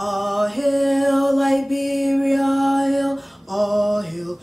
All hail, Liberia, hail. All hail,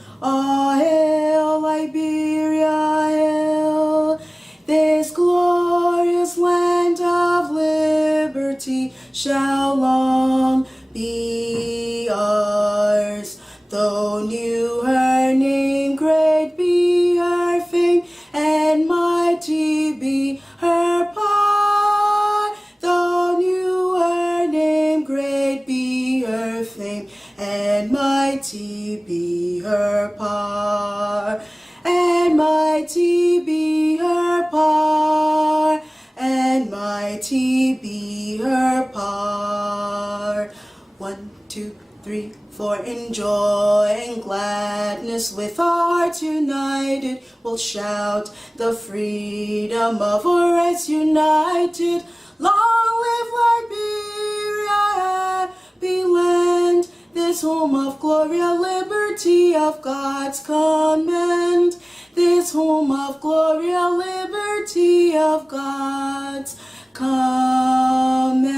Liberia, hail. This glorious land of liberty shall long be ours. Though new her name, great be her fame, and mighty be her power. Though new her name, great be her fame, and mighty be her power. And mighty be her power, and mighty be her power. 1, 2, 3, 4, in joy and gladness, with hearts united, we'll shout the freedom of our rights united. Long live Liberia, happy land, this home of glory, liberty of God's command. This home of glory, liberty of God's command.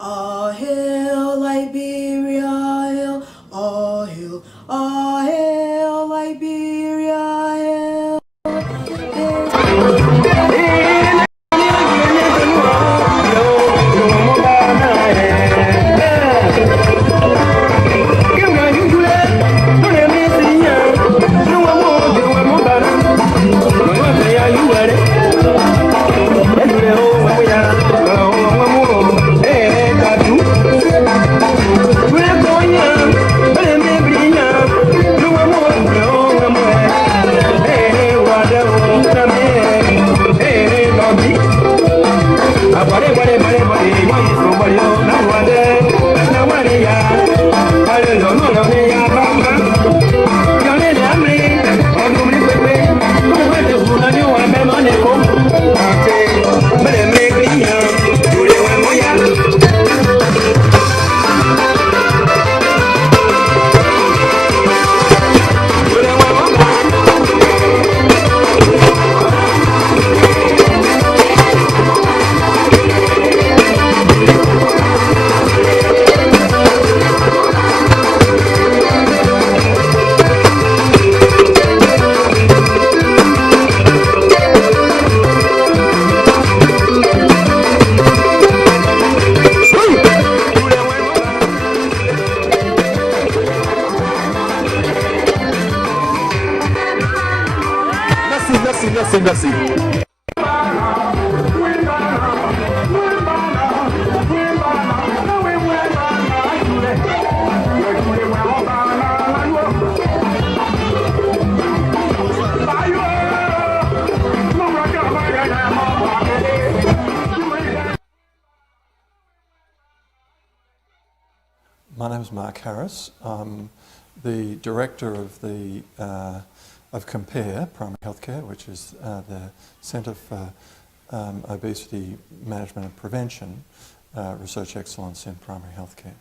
All hail, Liberia, hail. All hail, Liberia, hail. Merci. My name is Mark Harris. I'm the director of the COMPARE Primary Healthcare, which is the Centre for Obesity Management and Prevention, Research Excellence in Primary Healthcare.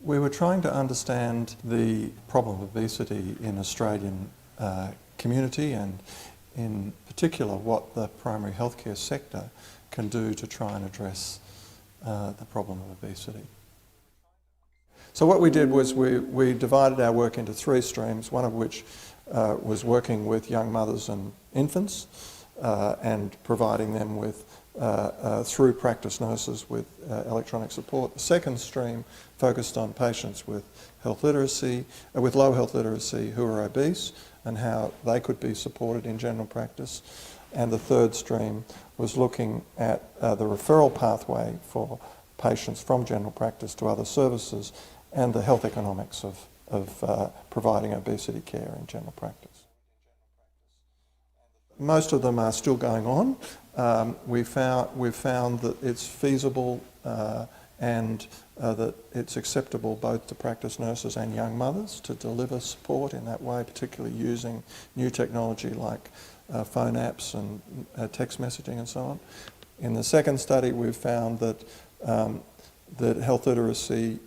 We were trying to understand the problem of obesity in Australian community, and in particular what the primary healthcare sector can do to try and address the problem of obesity. So what we did was we divided our work into 3 streams, one of which was working with young mothers and infants and providing them with, through practice nurses, with electronic support. The second stream focused on patients with health literacy, with low health literacy who are obese, and how they could be supported in general practice. And the third stream was looking at the referral pathway for patients from general practice to other services and the health economics of providing obesity care in general practice. Most of them are still going on. We've found that it's feasible and that it's acceptable both to practice nurses and young mothers to deliver support in that way, particularly using new technology like phone apps and text messaging and so on. In the second study, we've found that that health literacy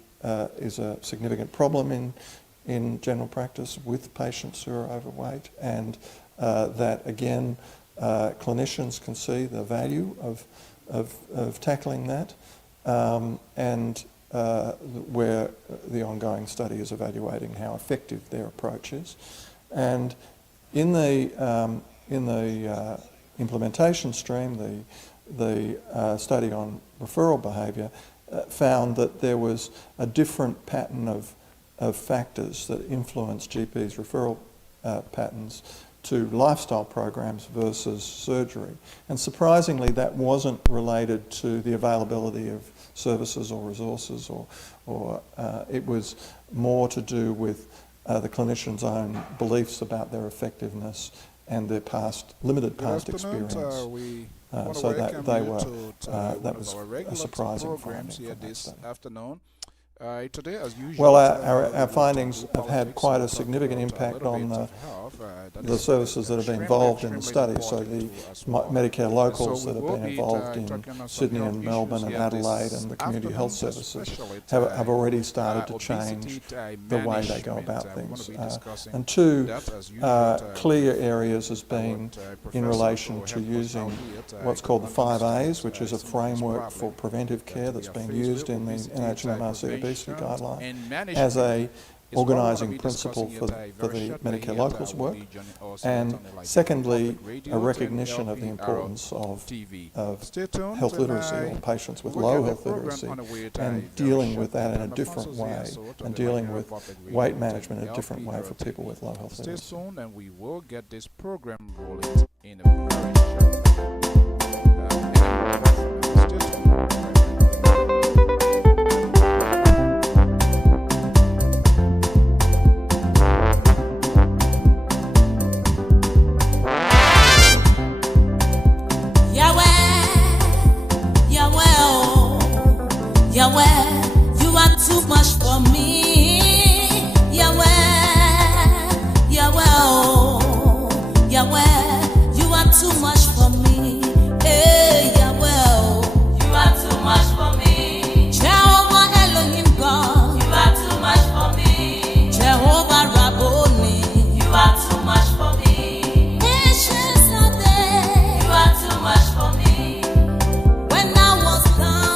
is a significant problem in general practice with patients who are overweight, and that again clinicians can see the value of tackling that, and where the ongoing study is evaluating how effective their approach is. And in the implementation stream, the study on referral behaviour found that there was a different pattern of factors that influence GPs' referral patterns to lifestyle programs versus surgery. And surprisingly, that wasn't related to the availability of services or resources, or it was more to do with the clinician's own beliefs about their effectiveness and their limited past experience. So that that was a surprising finding here this study. afternoon. Today, as usual, Well, our findings have had quite a significant impact on the services that have been involved in the study. So the Medicare locals that have been involved in Sydney and Melbourne and Adelaide, and the community health services have already started to change the way they go about things. And two clear areas has been in relation to using what's called the 5 A's, which is a framework for preventive care that's been used in the NHMRC obesity guideline as a organising principle for the Medicare locals work, and secondly, a recognition of the importance of health literacy, or patients with low health literacy, and dealing with that in a different way, and dealing with weight management in a different way for people with low health literacy. Stay tuned, and we will get this program rolling in a very short time. Stay tuned. Yahweh, you are too much for me. Yahweh, Yahweh, oh, Yahweh, you are too much for me. Hey, Yahweh, oh, you are too much for me. Jehovah Elohim God, you are too much for me. Jehovah Rabboni, you are too much for me. Ancient Sunday, you are too much for me. When I was down,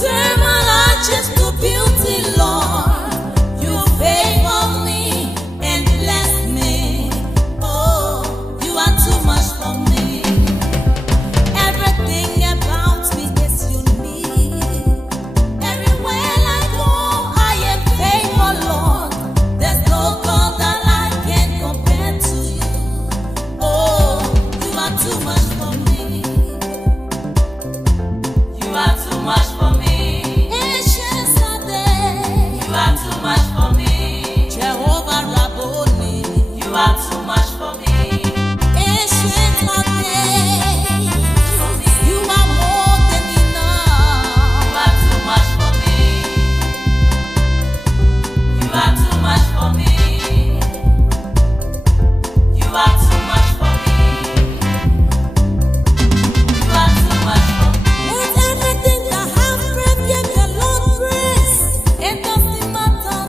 turn my arches to beauty, Lord. You favor me and bless me. Oh, you are too much for me. Everything about me is unique. Everywhere I go, I am favored, Lord. There's no God that I can compare to you. Oh, you are too much for me. You are too much for me. Jehovah Rabboni, you are too much for me. Ancient of days, you are more than enough. You are too much for me. You are too much for me. You are too much for me. You are too much for me. Let everything that has breath give the Lord grace. It doesn't matter.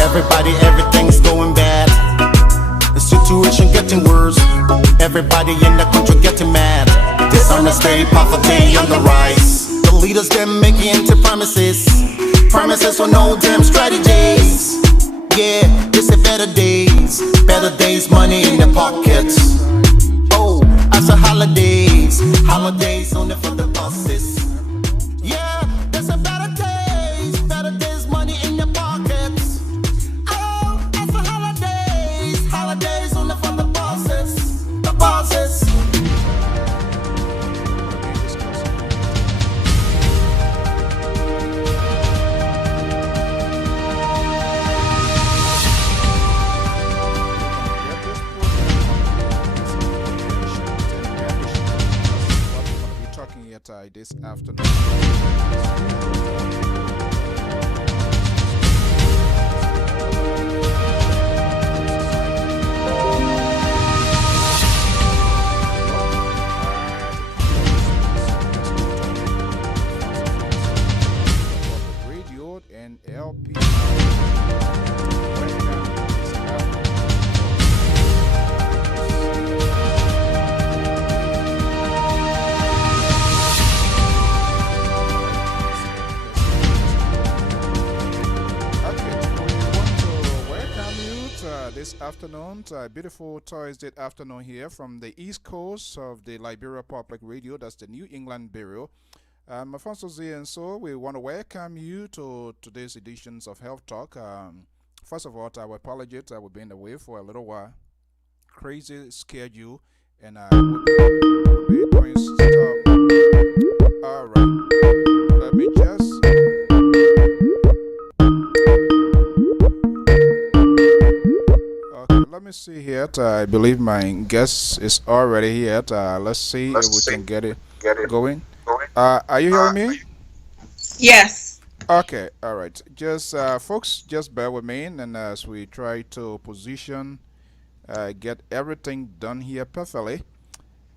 Everybody, everything's going bad. The situation getting worse. Everybody in the country getting mad. Dishonest day, poverty on the rise. The leaders them making empty promises. Promises with no damn strategies. Yeah, this is better days, money in the pockets. Oh, as a holidays only for the bosses. Yeah, this is better days, money in your pockets. Oh, as a holidays only for the bosses. This afternoon. Radio and LPR. This afternoon, beautiful Thursday afternoon here from the East Coast of the Liberia Public Radio. That's the New England Bureau. Alfonso Z, and so we want to welcome you to today's editions of Health Talk. First of all, I will apologize. I will be in the way for a little while. Crazy schedule, and I will be doing stuff. All right, let me just. Let me see here. I believe my guest is already here. Let's see if we can get it going. Are you hearing me? Yes. Okay. All right. Just folks, just bear with me, and as we try to position, get everything done here perfectly,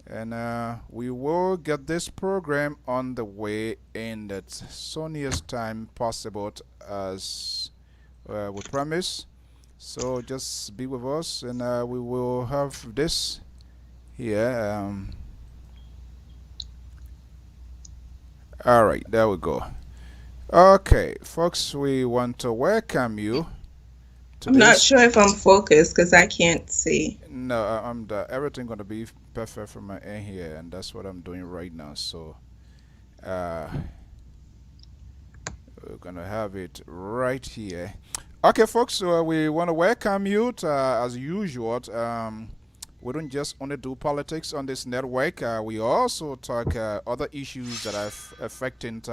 and we will get this program on the way in the soonest time possible, as we promise. So just be with us, and we will have this here. All right, there we go. Okay, folks, we want to welcome you to I'm not sure if I'm focused because I can't see. No, everything gonna be perfect from my end here, and that's what I'm doing right now. So, we're gonna have it right here. Okay, folks, so we want to welcome you to, as usual. We don't just only do politics on this network. We also talk other issues that are affecting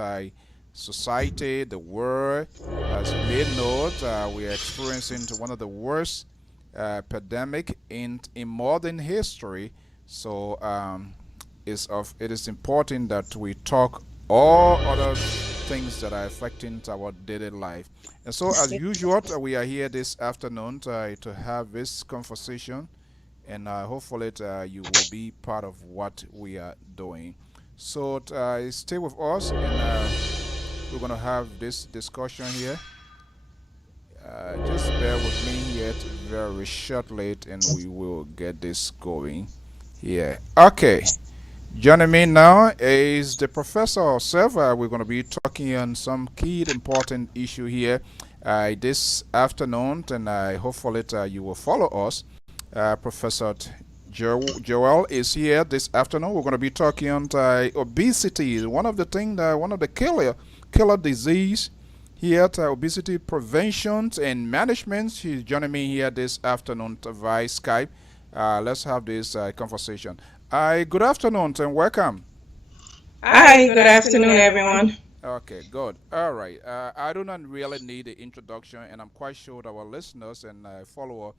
society, the world. As you may know, we are experiencing one of the worst pandemic in modern history. So it is important that we talk all other things that are affecting our daily life. And so, as usual, we are here this afternoon to have this conversation, and hopefully you will be part of what we are doing. So stay with us, and we're going to have this discussion here. Just bear with me here very shortly, and we will get this going here. Okay. Joining me now is the professor herself. We're going to be talking on some key important issue here this afternoon, and hopefully you will follow us. Professor Joel is here this afternoon. We're going to be talking on obesity, one of the killer disease here, obesity prevention and management. She's joining me here this afternoon via Skype. Let's have this conversation. Good afternoon and welcome. Hi, good afternoon, everyone. Okay, good. All right. I do not really need the introduction, and I'm quite sure that our listeners and follower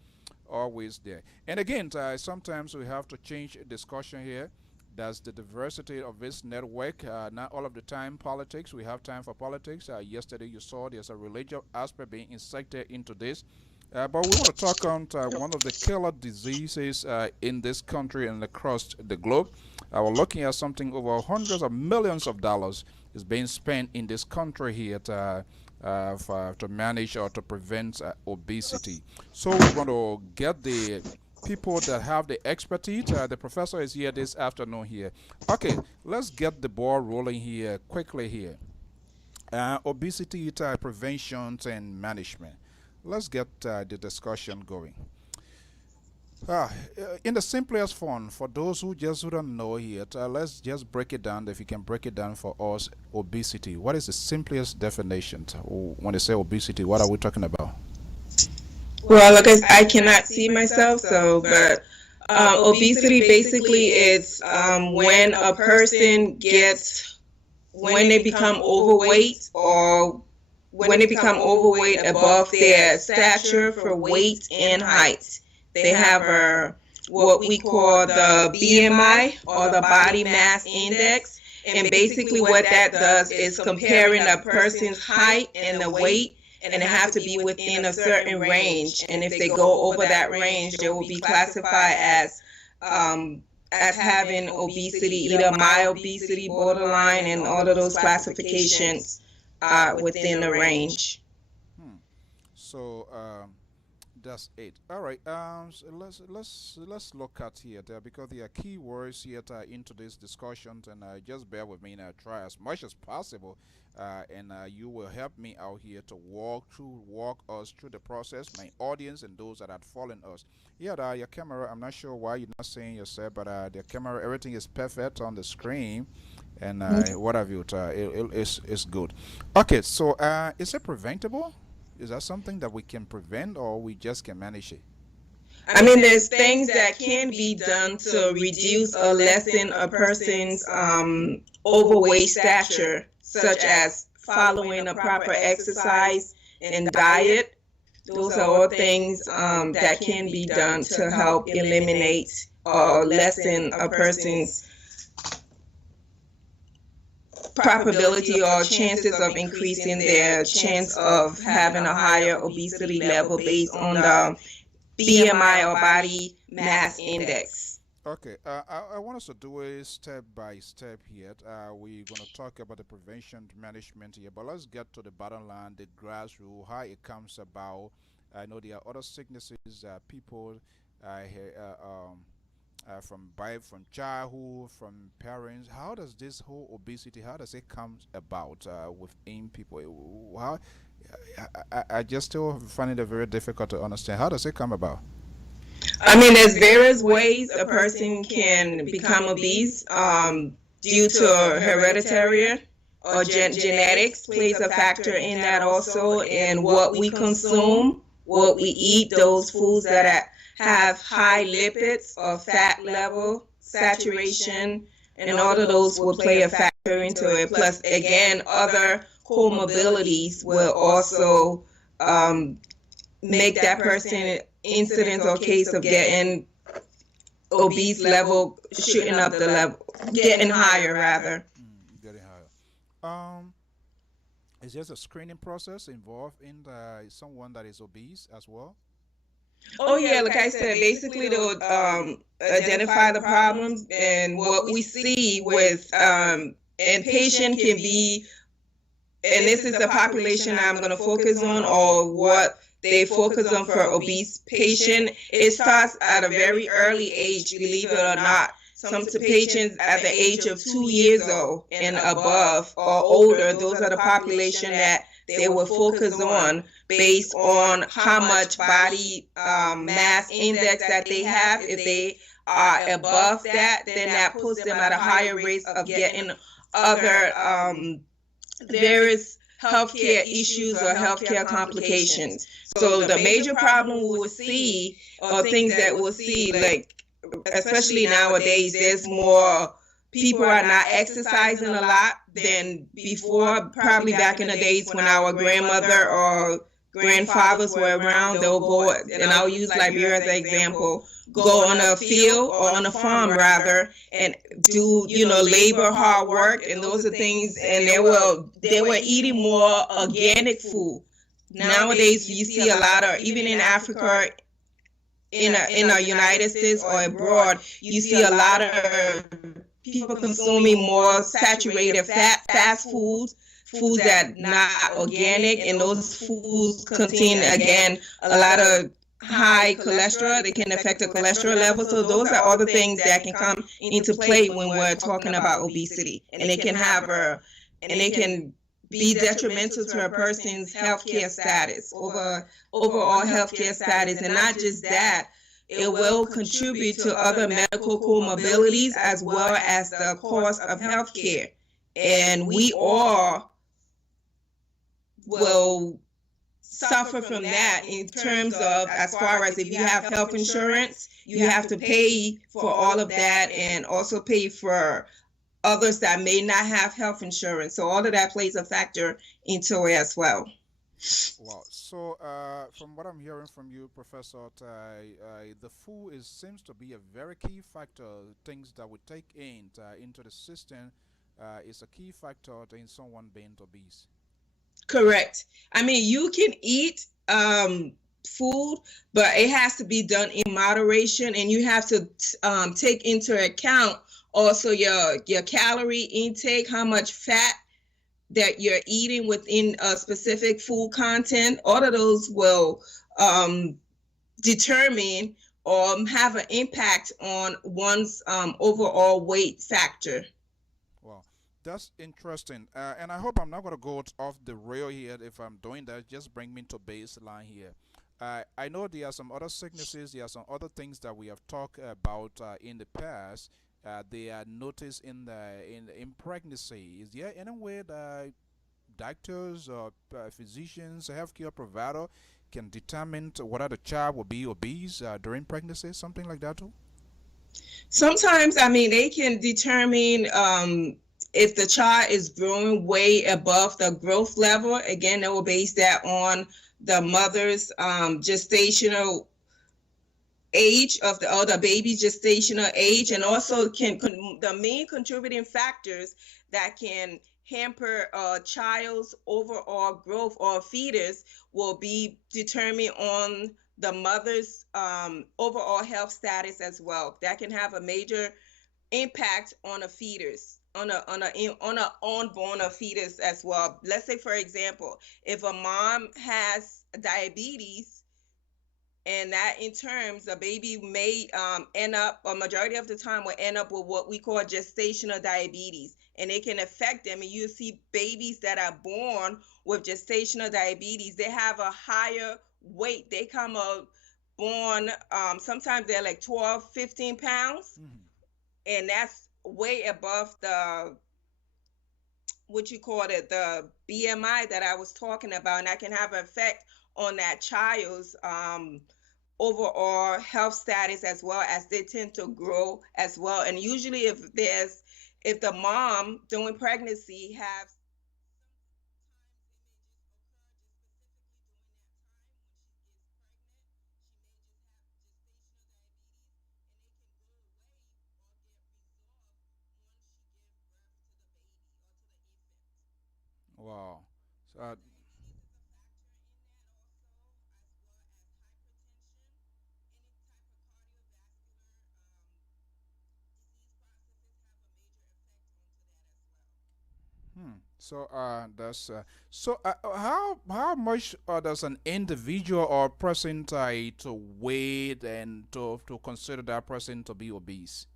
are always there. And again, sometimes we have to change discussion here. That's the diversity of this network. Not all of the time politics. We have time for politics. Yesterday you saw there's a religious aspect being inserted into this. But we want to talk on one of the killer diseases in this country and across the globe. We're looking at something over hundreds of millions of dollars is being spent in this country here to manage or to prevent obesity. So we want to get the people that have the expertise. The professor is here this afternoon here. Okay, let's get the ball rolling here quickly here. Obesity prevention and management. Let's get the discussion going. In the simplest form, for those who just don't know here, let's just break it down. If you can break it down for us, obesity. What is the simplest definition? When they say obesity, what are we talking about? Well, I cannot see myself, but obesity basically is when a person when they become overweight, or when they become overweight above their stature for weight and height. They have what we call the BMI, or the body mass index, And basically what that does is comparing a person's height and the weight, and it have to be within a certain range. And if they go over that range, they will be classified as having obesity, either mild obesity, borderline, and all of those classifications are within the range. So that's it. All right. So let's look at here there, because there are key words here into this discussion, and just bear with me and I try as much as possible, and you will help me out here to walk us through the process, my audience and those that are following us. Yeah, your camera. I'm not sure why you're not seeing yourself, but the camera, everything is perfect on the screen, and what have you? It's good. Okay. So is it preventable? Is that something that we can prevent, or we just can manage it? I mean, there's things that can be done to reduce or lessen a person's overweight stature, such as following a proper exercise and diet. Those are all things that can be done to help eliminate or lessen a person's probability or chances of increasing their chance of having a higher obesity level based on the BMI or body mass index. Okay, I want us to do it step by step here. We're going to talk about the prevention management here, but let's get to the bottom line, the grassroots, how it comes about. I know there are other sicknesses people from childhood, from parents. How does this whole obesity, how does it come about within people? How, I just still find it very difficult to understand. How does it come about? I mean, there's various ways a person can become obese due to hereditary or genetics plays a factor in that also, and what we consume, what we eat, those foods that have high lipids or fat level, saturation, and all of those will play a factor into it. Plus, again, other comorbidities will also make that person incidence or case of getting obese level, shooting up the level, getting higher rather. Getting higher. Is there a screening process involved in someone that is obese as well? Oh yeah, like I said, basically they'll identify the problems, and what we see with and patient can be, and this is the population I'm going to focus on, or what they focus on for obese patient. It starts at a very early age, believe it or not. Some patients at the age of 2 years old and above or older, those are the population that they will focus on based on how much body mass index that they have. If they are above that, then that puts them at a higher rate of getting other various healthcare issues or healthcare complications. So the major problem we will see, or things that we'll see, like especially nowadays, there's more people are not exercising a lot than before. Probably back in the days when our grandmother or grandfathers were around, they'll go, and I'll use Liberia as an example, go on a field or on a farm rather, and do, labor, hard work, and those are things, and they were eating more organic food. Nowadays you see a lot of, even in Africa, in the United States or abroad, you see a lot of people consuming more saturated fast foods that not organic, and those foods contain, again, a lot of high cholesterol. They can affect the cholesterol level. So those are all the things that can come into play when we're talking about obesity, and they can be detrimental to a person's healthcare status, overall healthcare status. And not just that, it will contribute to other medical comorbidities as well as the cost of healthcare. And we all will suffer from that in terms of, as far as if you have health insurance, you have to pay for all of that, and also pay for others that may not have health insurance. So all of that plays a factor into it as well. Wow. So from what I'm hearing from you, Professor, the food seems to be a very key factor, things that we take into the system is a key factor in someone being obese. Correct. I mean, you can eat food, but it has to be done in moderation, and you have to take into account also your calorie intake, how much fat that you're eating within a specific food content. All of those will um, determine or have an impact on one's overall weight factor. Wow, that's interesting. And I hope I'm not going to go off the rail here. If I'm doing that, just bring me to baseline here. I know there are some other sicknesses, there are some other things that we have talked about in the past. They are noticed in pregnancy. Is there any way that doctors or physicians, healthcare provider can determine whether the child will be obese during pregnancy, something like that too? Sometimes, I mean, they can determine if the child is growing way above the growth level. Again, they will base that on the mother's gestational age of the or the baby's gestational age, and also the main contributing factors that can hamper a child's overall growth or fetus will be determined on the mother's overall health status as well. That can have a major impact on a fetus, on a unborn a fetus as well. Let's say, for example, if a mom has diabetes, and that in terms, a baby may end up, a majority of the time will end up with what we call gestational diabetes, and it can affect them. And you see babies that are born with gestational diabetes, they have a higher weight. They come up born, sometimes they're like 12, 15 pounds, and that's way above the, what you call it, the BMI that I was talking about, and that can have an effect on that child's overall health status, as well as they tend to grow as well. And usually if the mom during pregnancy has Wow. So, so that's how much does an individual or person try to weigh and to consider that person to be obese?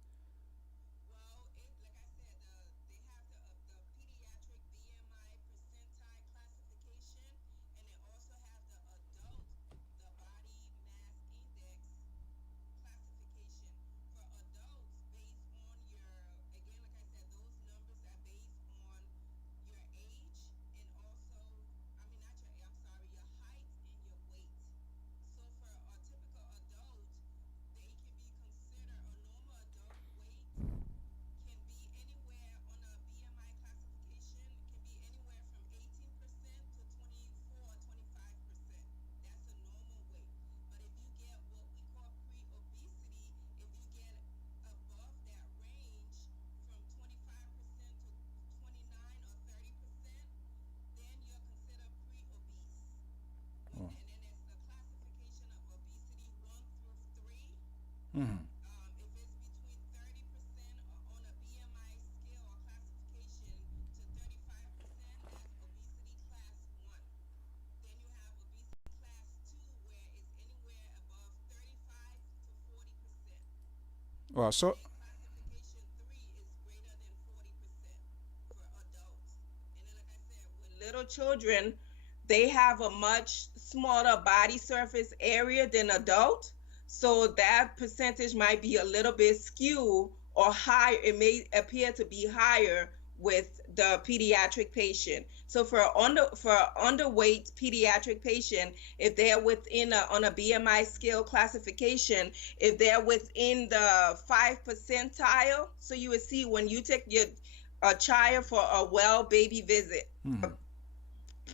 Mm-hmm. Well, so little children, they have a much smaller body surface area than adult. So that percentage might be a little bit skewed or higher. It may appear to be higher with the pediatric patient. So for an underweight pediatric patient, if they're within on a BMI scale classification, if they're within the 5 percentile, so you would see when you take your a child for a well baby visit,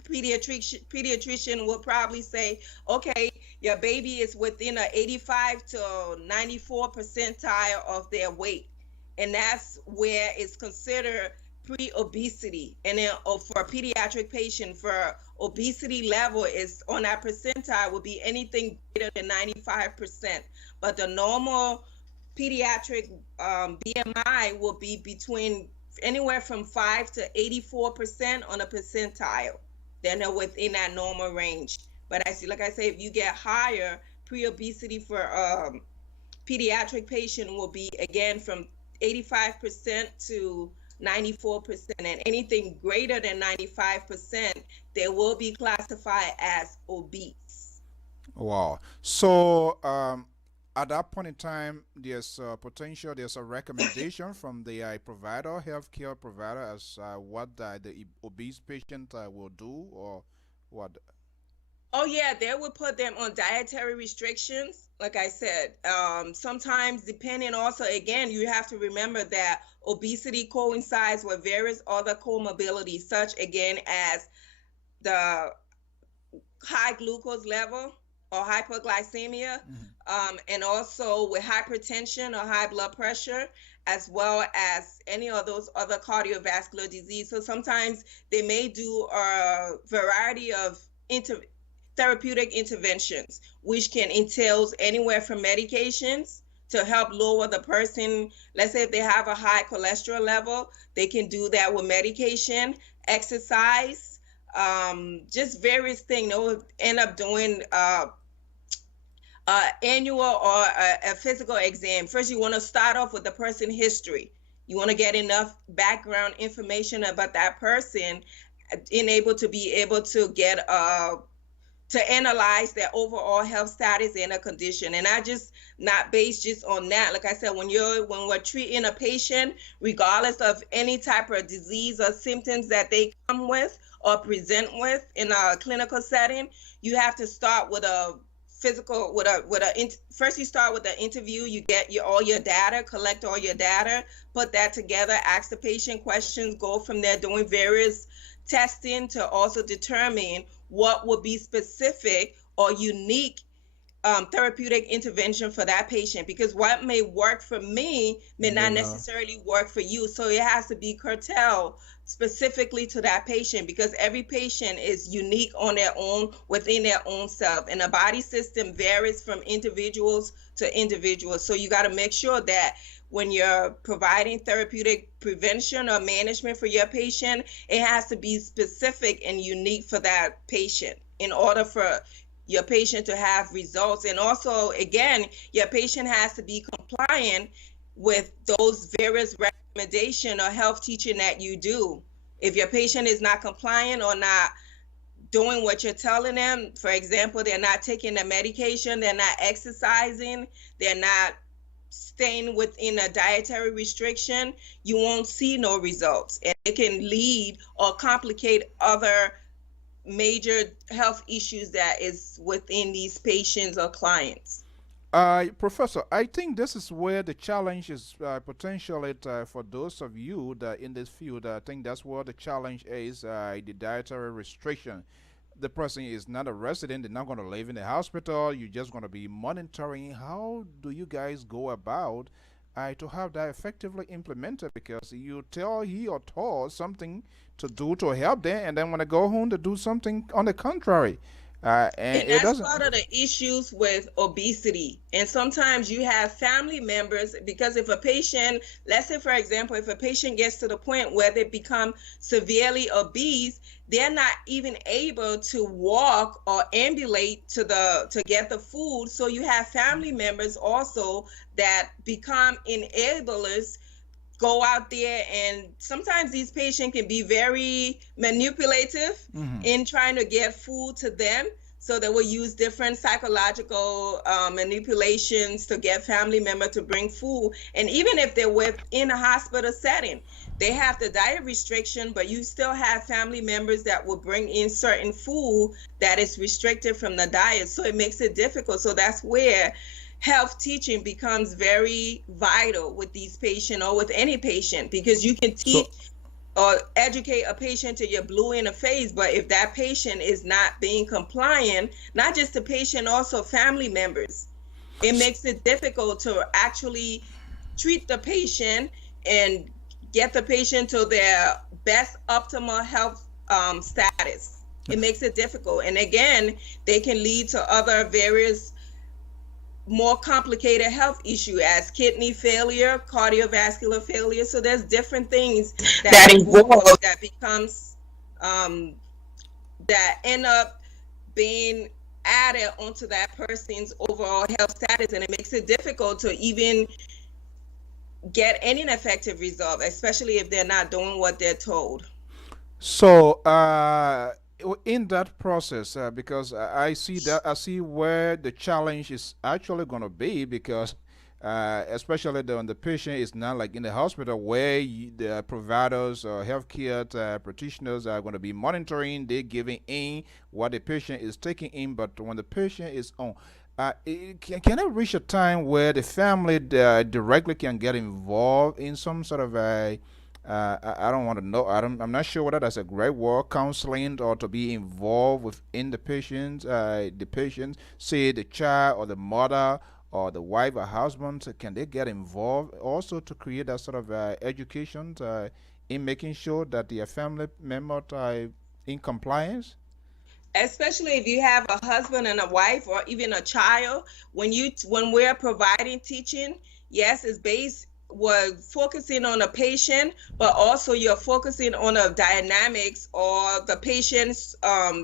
pediatrician will probably say, okay, your baby is within a 85 to 94 percentile of their weight, and that's where it's considered pre-obesity, and then for a pediatric patient, for obesity level is on that percentile would be anything greater than 95%, but the normal pediatric BMI will be between anywhere from 5 to 84% on a percentile. Then they're within that normal range. But like I say, if you get higher, pre-obesity for pediatric patient will be again from 85% to 94%, and anything greater than 95%, they will be classified as obese. Wow. So at that point in time, there's there's a recommendation from the provider, healthcare provider, as what the obese patient will do, or what? Oh yeah, they would put them on dietary restrictions. Like I said, sometimes depending also, again, you have to remember that obesity coincides with various other comorbidities, such again as the high glucose level or hypoglycemia, and also with hypertension or high blood pressure, as well as any of those other cardiovascular disease. So sometimes they may do a variety of therapeutic interventions, which can entail anywhere from medications to help lower the person. Let's say if they have a high cholesterol level, they can do that with medication, exercise, just various things. They'll end up doing annual or a physical exam. First, you want to start off with the person history. You want to get enough background information about that person, be able to get to analyze their overall health status and a condition. And not based just on that. Like I said, when we're treating a patient, regardless of any type of disease or symptoms that they come with or present with in a clinical setting, you have to start with a physical, first you start with the interview. You get all your data, collect all your data, put that together, ask the patient questions, go from there, doing various testing to also determine what would be specific or unique therapeutic intervention for that patient, because what may work for me may not necessarily work for you. So it has to be curtailed specifically to that patient, because every patient is unique on their own, within their own self, and the body system varies from individuals to individuals. So you got to make sure that when you're providing therapeutic prevention or management for your patient, it has to be specific and unique for that patient in order for your patient to have results. And also, again, your patient has to be compliant with those various recommendations or health teaching that you do. If your patient is not compliant or not doing what you're telling them, for example, they're not taking the medication, they're not exercising, they're not staying within a dietary restriction, you won't see no results. And it can lead or complicate other major health issues that is within these patients or clients. Professor, I think this is where the challenge is potentially for those of you that in this field. I think that's where the challenge is, the dietary restriction. The person is not a resident, they're not going to live in the hospital, you're just going to be monitoring. How do you guys go about to have that effectively implemented? Because you tell he or her something to do to help them, and then when they go home, they do something on the contrary. And that's it doesn't. Part of the issues with obesity. And sometimes you have family members, because if a patient, let's say for example, if a patient gets to the point where they become severely obese, they're not even able to walk or ambulate to get the food. So you have family members also that become enablers, go out there, and sometimes these patients can be very manipulative in trying to get food to them. So they will use different psychological manipulations to get family member to bring food. And even if they're within a hospital setting, they have the diet restriction, but you still have family members that will bring in certain food that is restricted from the diet. So it makes it difficult. So that's where health teaching becomes very vital with these patients or with any patient, because you can teach or educate a patient till you're blue in the face, but if that patient is not being compliant, not just the patient, also family members, it makes it difficult to actually treat the patient and get the patient to their best optimal health status. It makes it difficult. And again, they can lead to other various more complicated health issue as kidney failure, cardiovascular failure. So there's different things that involve that becomes that end up being added onto that person's overall health status, and it makes it difficult to even get any effective result, especially if they're not doing what they're told. So, in that process, because I see where the challenge is actually going to be, because especially when the patient is not like in the hospital where the providers or healthcare practitioners are going to be monitoring, they're giving in what the patient is taking in, but when the patient is on, can it reach a time where the family directly can get involved in some sort of a I don't want to know. I'm not sure whether that's a great word, counseling, or to be involved within the patient. Say the child or the mother or the wife or husband, can they get involved also to create that sort of education in making sure that their family members are in compliance? Especially if you have a husband and a wife or even a child, when we're providing teaching, yes, we're focusing on a patient, but also you're focusing on the dynamics or the patient's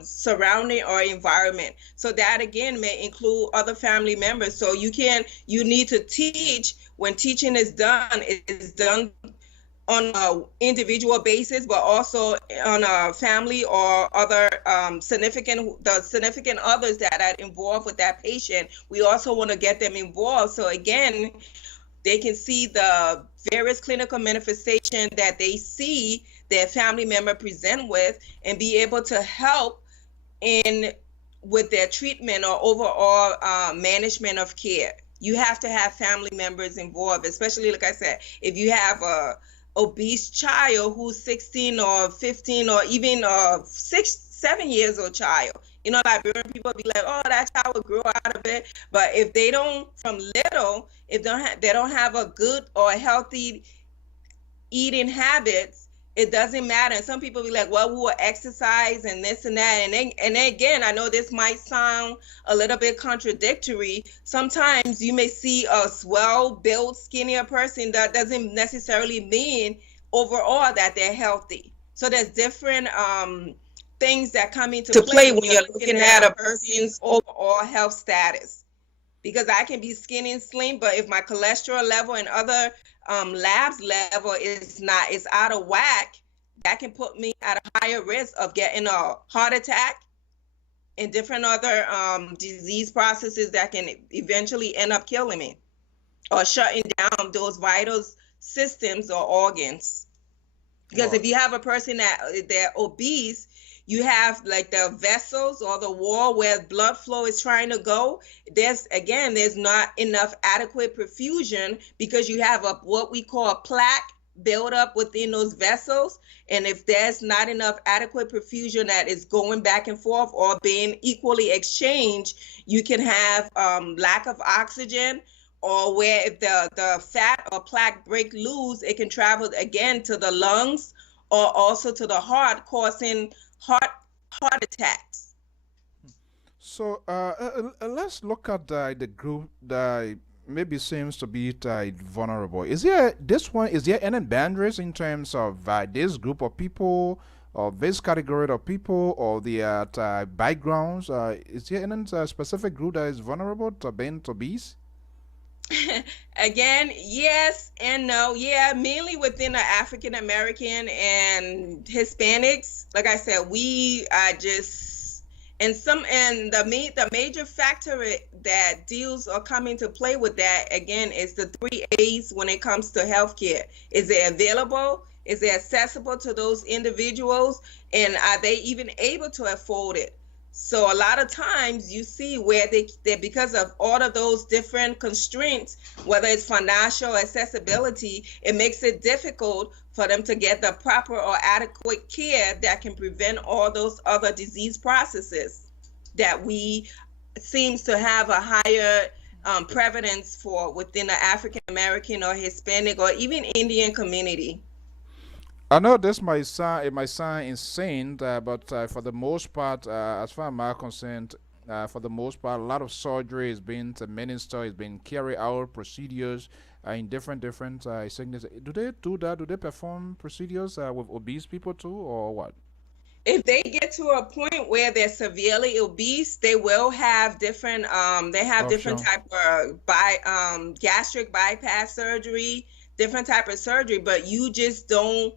surrounding or environment. So that again may include other family members. So you need to teach. When teaching is done, it's done on an individual basis, but also on a family or other significant others that are involved with that patient. We also want to get them involved. So again, they can see the various clinical manifestations that they see their family member present with and be able to help with their treatment or overall management of care. You have to have family members involved, especially, like I said, if you have a obese child who's 16 or 15 or even 7 years old child. You know, Liberian people be like, oh, that child will grow out of it. But if they don't, from little, if they don't have a good or healthy eating habits, it doesn't matter. And some people be like, well, we will exercise and this and that. And then again, I know this might sound a little bit contradictory. Sometimes you may see a well-built, skinnier person. That doesn't necessarily mean overall that they're healthy. So there's different things that come into play when you're looking at a person's overall health status. Because I can be skinny and slim, but if my cholesterol level and other labs level is out of whack, that can put me at a higher risk of getting a heart attack and different other disease processes that can eventually end up killing me or shutting down those vital systems or organs. Because if you have a person that they're obese, you have like the vessels or the wall where blood flow is trying to go. There's not enough adequate perfusion because you have what we call a plaque build up within those vessels. And if there's not enough adequate perfusion that is going back and forth or being equally exchanged, you can have lack of oxygen, or where if the fat or plaque break loose, it can travel again to the lungs or also to the heart, causing heart attacks. So let's look at the group that maybe seems to be vulnerable. Is there any boundaries in terms of this group of people or this category of people or their backgrounds? Is there any specific group that is vulnerable to being obese? Again, yes and no. Yeah, mainly within the African American and Hispanics. Like I said, we are just the major factor that deals or come into play with that again is the 3 A's when it comes to healthcare. Is it available? Is it accessible to those individuals? And are they even able to afford it? So a lot of times you see where they because of all of those different constraints, whether it's financial accessibility, it makes it difficult for them to get the proper or adequate care that can prevent all those other disease processes that we seems to have a higher prevalence for within the African American or Hispanic or even Indian community. I know this might sound insane, but for the most part, as far as I'm concerned, for the most part, a lot of surgery is being administered, is being carried out, procedures in different sickness. Do they do that? Do they perform procedures with obese people too, or what? If they get to a point where they're severely obese, they will have different they have different Option. type of gastric bypass surgery, different type of surgery, but you just don't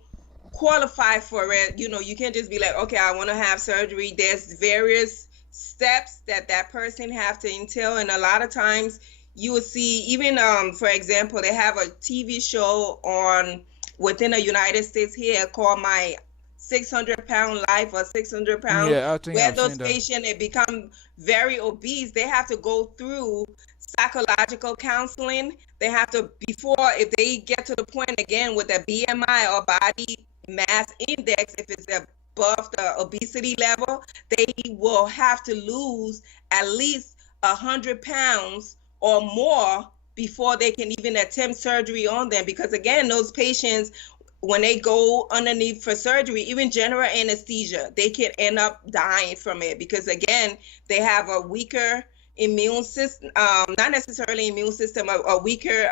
qualify for it. You know, you can't just be like, okay, I want to have surgery. There's various steps that that person have to entail, and a lot of times you will see even for example, they have a TV show on within the United States here called My 600-pound life or 600 pound, Yeah, I think where I've those seen that. patients they become very obese. They have to go through psychological counseling. They have to, before, if they get to the point again with a BMI or body mass index, if it's above the obesity level, they will have to lose at least 100 pounds or more before they can even attempt surgery on them. Because again, those patients, when they go underneath for surgery, even general anesthesia, they can end up dying from it because again, they have a weaker immune system, not necessarily immune system, a weaker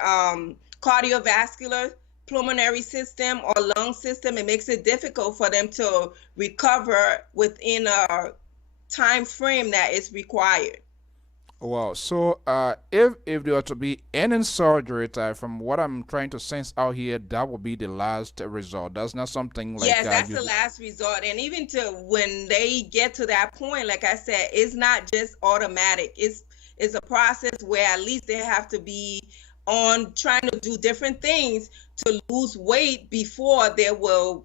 cardiovascular pulmonary system or lung system. It makes it difficult for them to recover within a time frame that is required. Wow. So, if there were to be any surgery, from what I'm trying to sense out here, that would be the last resort. That's not something like Yes, that's you. the last resort. And even to when they get to that point, like I said, it's not just automatic. It's a process where at least they have to be on trying to do different things to lose weight before they will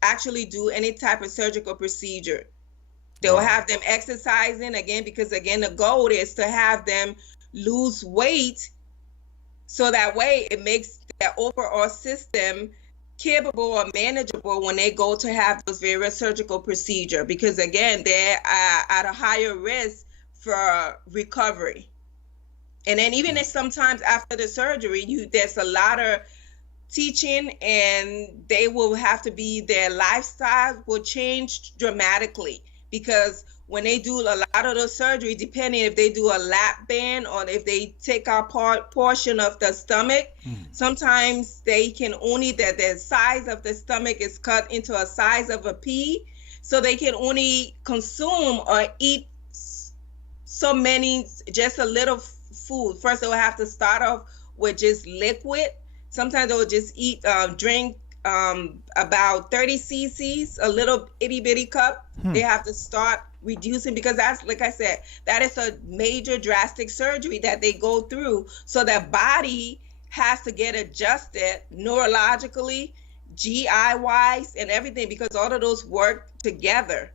actually do any type of surgical procedure. They'll Wow. have them exercising again, because again, the goal is to have them lose weight so that way it makes their overall system capable or manageable when they go to have those various surgical procedure, because again, they're at a higher risk for recovery. And then even if sometimes after the surgery, there's a lot of teaching, and they will have to be, their lifestyle will change dramatically, because when they do a lot of the surgery, depending if they do a lap band or if they take out portion of the stomach, sometimes they can only, that the size of the stomach is cut into a size of a pea, so they can only consume or eat so many, just a little food. First, they will have to start off with just liquid. Sometimes they will just drink about 30 cc's, a little itty bitty cup. They have to start reducing, because that's, like I said, that is a major drastic surgery that they go through. So their body has to get adjusted neurologically, GI wise, and everything, because all of those work together.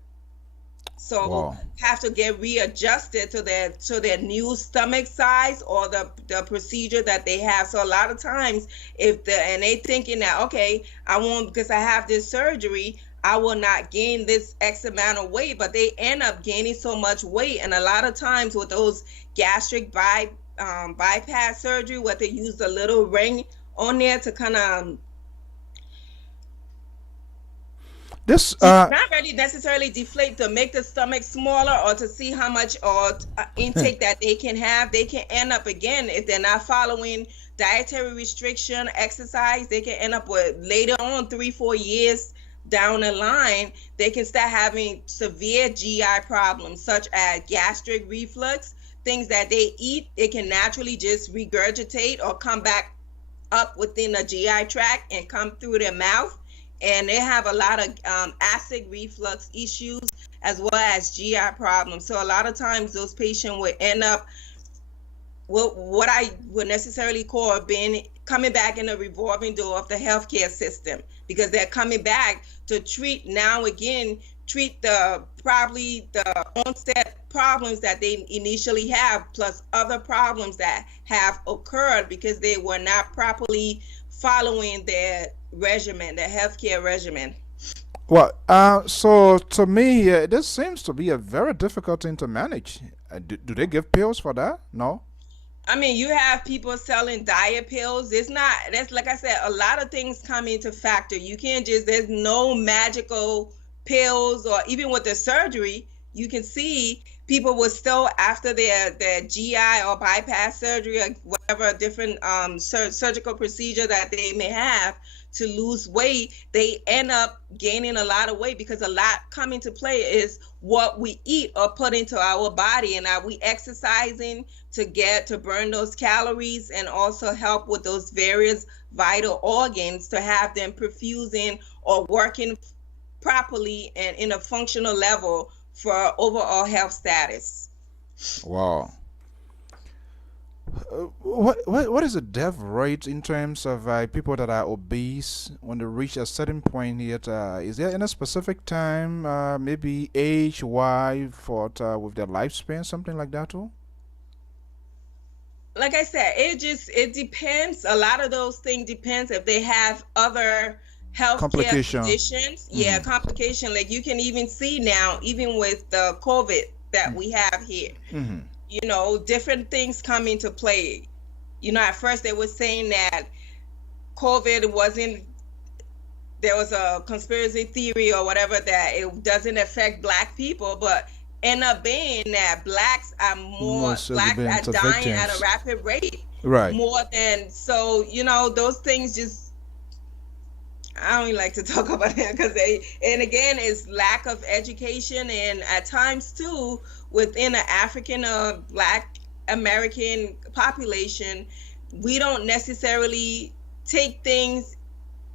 So Wow. have to get readjusted to their new stomach size or the procedure that they have. So a lot of times, and they thinking that, okay, I won't, because I have this surgery, I will not gain this X amount of weight, but they end up gaining so much weight. And a lot of times with those gastric bypass surgery, where they use a little ring on there to kind of This not really necessarily deflate, to make the stomach smaller or to see how much or intake that they can have. They can end up, again, if they're not following dietary restriction, exercise, they can end up with, later on, 3-4 years down the line, they can start having severe GI problems, such as gastric reflux. Things that they eat, it can naturally just regurgitate or come back up within the GI tract and come through their mouth. And they have a lot of acid reflux issues as well as GI problems. So a lot of times those patients would end up what I would necessarily call coming back in the revolving door of the healthcare system, because they're coming back to treat probably the onset problems that they initially have, plus other problems that have occurred because they were not properly following their regimen, the healthcare regimen. well, so to me, this seems to be a very difficult thing to manage. Do they give pills for that? No. I mean, you have people selling diet pills. That's like I said, a lot of things come into factor. You can't just, there's no magical pills, or even with the surgery, you can see people will still, after their GI or bypass surgery or whatever different surgical procedure that they may have to lose weight, they end up gaining a lot of weight because a lot come into play is what we eat or put into our body, and are we exercising to burn those calories and also help with those various vital organs to have them perfusing or working properly and in a functional level for overall health status. Wow. What is the death rate in terms of people that are obese when they reach a certain point here? Is there any specific time, maybe age, why, for with their lifespan, something like that too? Like I said, it depends. A lot of those things depends if they have other healthcare conditions. Yeah, complication. Like you can even see now, even with the COVID that we have here, you know, different things come into play. You know, at first they were saying that COVID wasn't, there was a conspiracy theory or whatever that it doesn't affect Black people, but end up being that blacks are dying at a rapid rate, right? More than, so you know, those things just, I don't even like to talk about it because and again, it's lack of education, and at times too within the African or Black American population, we don't necessarily take things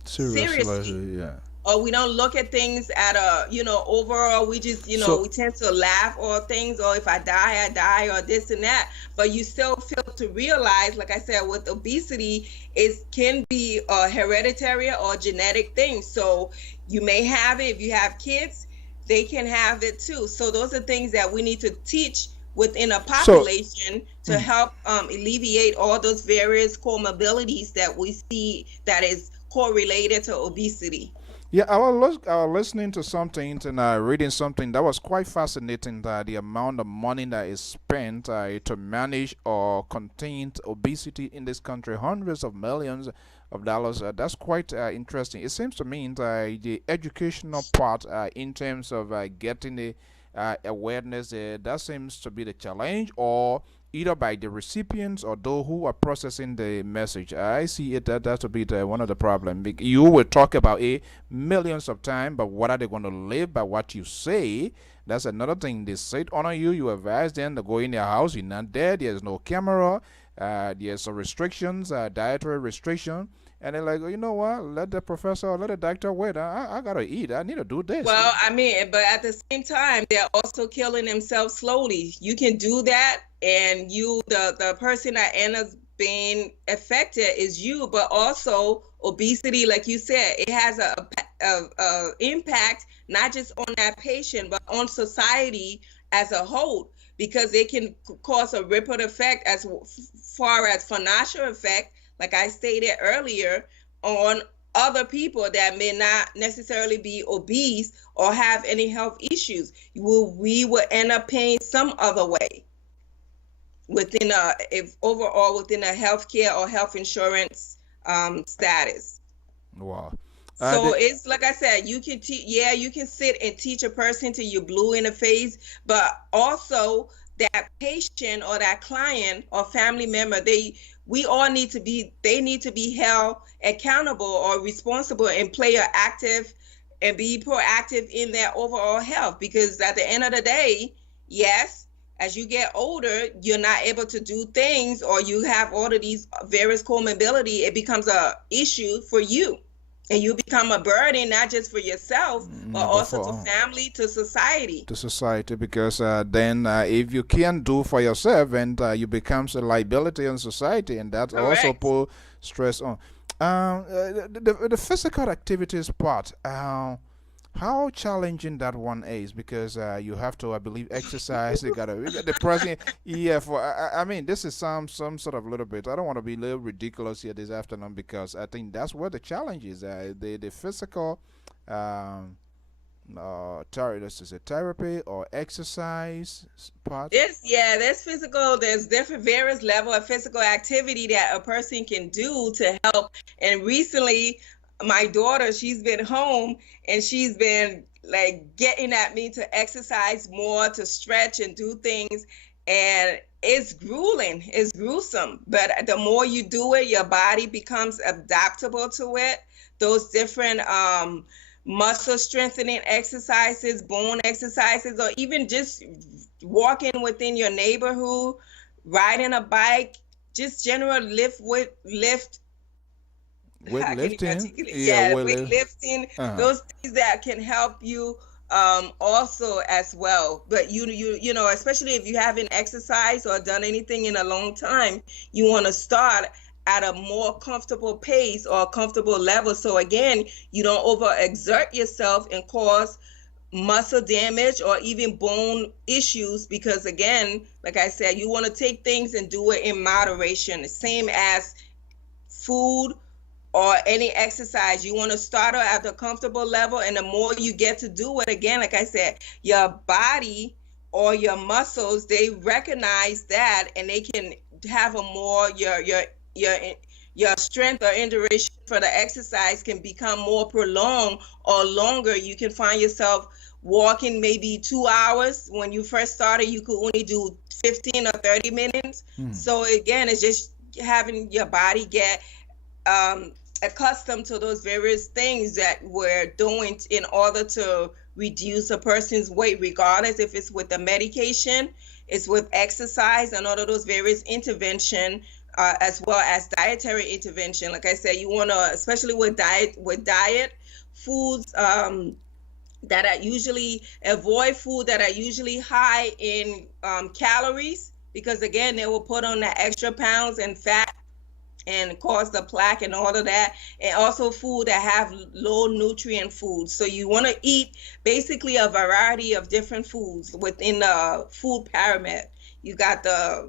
seriously. Yeah. Or we don't look at things at a, you know, overall, we just, you know, we tend to laugh or things, or if I die, I die, or this and that. But you still feel to realize, like I said, with obesity, it can be a hereditary or genetic thing. So you may have it, if you have kids, they can have it too. So those are things that we need to teach within a population to help alleviate all those various comorbidities that we see that is correlated to obesity. Yeah, I was listening to something and reading something that was quite fascinating. That the amount of money that is spent to manage or contain obesity in this country, hundreds of millions of dollars. That's quite interesting. It seems to me that the educational part, in terms of getting the awareness, that seems to be the challenge, or either by the recipients or those who are processing the message. I see it that to be one of the problems. You will talk about it millions of times, but what are they going to live by what you say? That's another thing. They sit on you. You advise them to go in their house. You're not there. There's no camera. There's some restrictions, dietary restriction. And they're like, oh, you know what? Let the professor or let the doctor wait. I gotta eat. I need to do this. Well, I mean, but at the same time, they're also killing themselves slowly. You can do that, and the person that ends up being affected is you. But also, obesity, like you said, it has a impact not just on that patient, but on society as a whole, because it can cause a ripple effect as far as financial effect, like I stated earlier, on other people that may not necessarily be obese or have any health issues. We will end up paying some other way within within a healthcare or health insurance status. Wow. So it's like I said, you can you can sit and teach a person till you're blue in the face, but also that patient or that client or family member, they need to be held accountable or responsible and play an active and be proactive in their overall health. Because at the end of the day, yes, as you get older, you're not able to do things, or you have all of these various comorbidity, it becomes a issue for you. And you become a burden, not just for yourself, but also to family, to society. To society, because then if you can't do for yourself, and you become a liability on society, and that also put stress on. The physical activities part, how challenging that one is, because you have to, I believe, exercise. You got the person. Yeah, I mean, this is some sort of little bit. I don't want to be a little ridiculous here this afternoon, because I think that's where the challenge is. The physical this is a therapy or exercise part? There's physical, there's different various level of physical activity that a person can do to help. And recently, my daughter, she's been home and she's been like getting at me to exercise more, to stretch and do things. And it's grueling, it's gruesome. But the more you do it, your body becomes adaptable to it. Those different muscle strengthening exercises, bone exercises, or even just walking within your neighborhood, riding a bike, just general Weightlifting? weightlifting, those things that can help you also as well. But you know, especially if you haven't exercised or done anything in a long time, you want to start at a more comfortable pace or comfortable level. So again, you don't overexert yourself and cause muscle damage or even bone issues, because again, like I said, you want to take things and do it in moderation. The same as food or any exercise, you want to start at a comfortable level, and the more you get to do it, again, like I said, your body or your muscles, they recognize that, and they can have a more your strength or endurance for the exercise can become more prolonged or longer. You can find yourself walking maybe 2 hours. When you first started, you could only do 15 or 30 minutes. So again, it's just having your body get accustomed to those various things that we're doing in order to reduce a person's weight, regardless if it's with the medication, it's with exercise, and all of those various intervention, as well as dietary intervention. Like I said, you want to, especially with diet foods, that are usually avoid food that are usually high in calories, because again, they will put on the extra pounds and fat and cause the plaque and all of that. And also food that have low nutrient foods. So you want to eat basically a variety of different foods within the food pyramid. You got the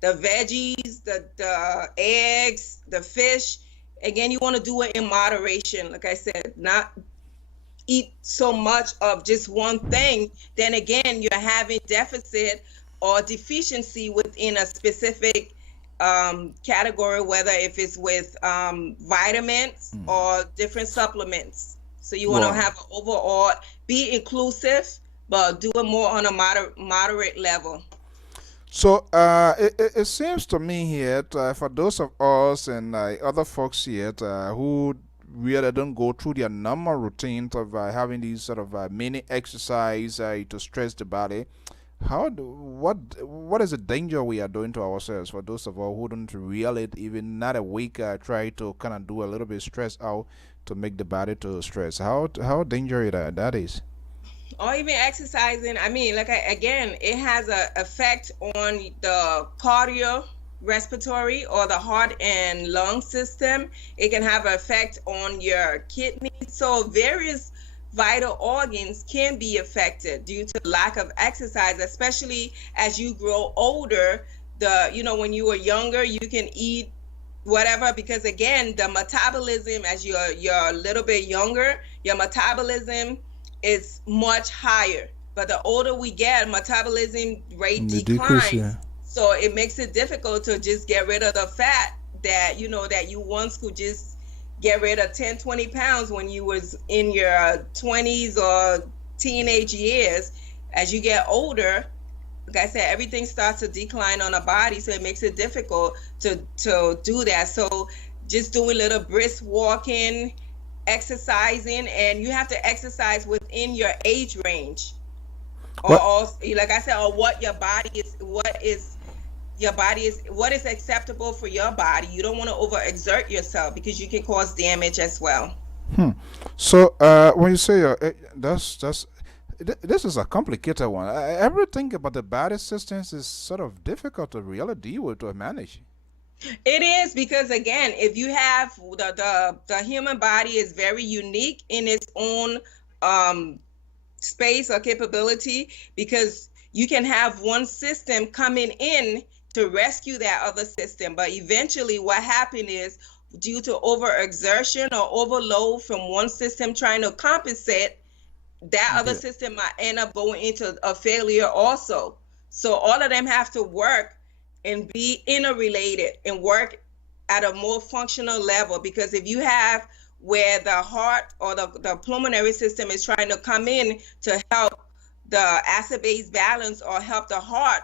veggies, the eggs, the fish. Again, you want to do it in moderation. Like I said, not eat so much of just one thing. Then again, you're having deficit or deficiency within a specific category, whether if it's with vitamins or different supplements. So you want to have an overall, be inclusive, but do it more on a moderate level. So it seems to me here, for those of us and other folks here who really don't go through their normal routines of having these sort of mini exercise to stress the body, what is the danger we are doing to ourselves? For those of us who don't really even not a week try to kind of do a little bit stress out to make the body to stress, how dangerous that is? Or even exercising, I mean, again, it has an effect on the cardiorespiratory or the heart and lung system. It can have an effect on your kidneys. So various vital organs can be affected due to lack of exercise, especially as you grow older. When you were younger, you can eat whatever, because again, the metabolism, as you're a little bit younger, your metabolism is much higher. But the older we get, metabolism rate declines. So it makes it difficult to just get rid of the fat that you once could just get rid of 10, 20 pounds when you was in your 20s or teenage years. As you get older, like I said, everything starts to decline on the body, so it makes it difficult to do that. So just doing little brisk walking, exercising, and you have to exercise within your age range. Or like I said, or what your body is, what is acceptable for your body. You don't want to overexert yourself because you can cause damage as well. So when you say this is a complicated one. Everything about the body systems is sort of difficult to really deal with or manage. It is, because again, if you have the human body is very unique in its own space or capability, because you can have one system coming in to rescue that other system, but eventually what happened is, due to overexertion or overload from one system trying to compensate, that other system might end up going into a failure also. So all of them have to work and be interrelated and work at a more functional level, because if you have where the heart or the pulmonary system is trying to come in to help the acid-base balance or help the heart,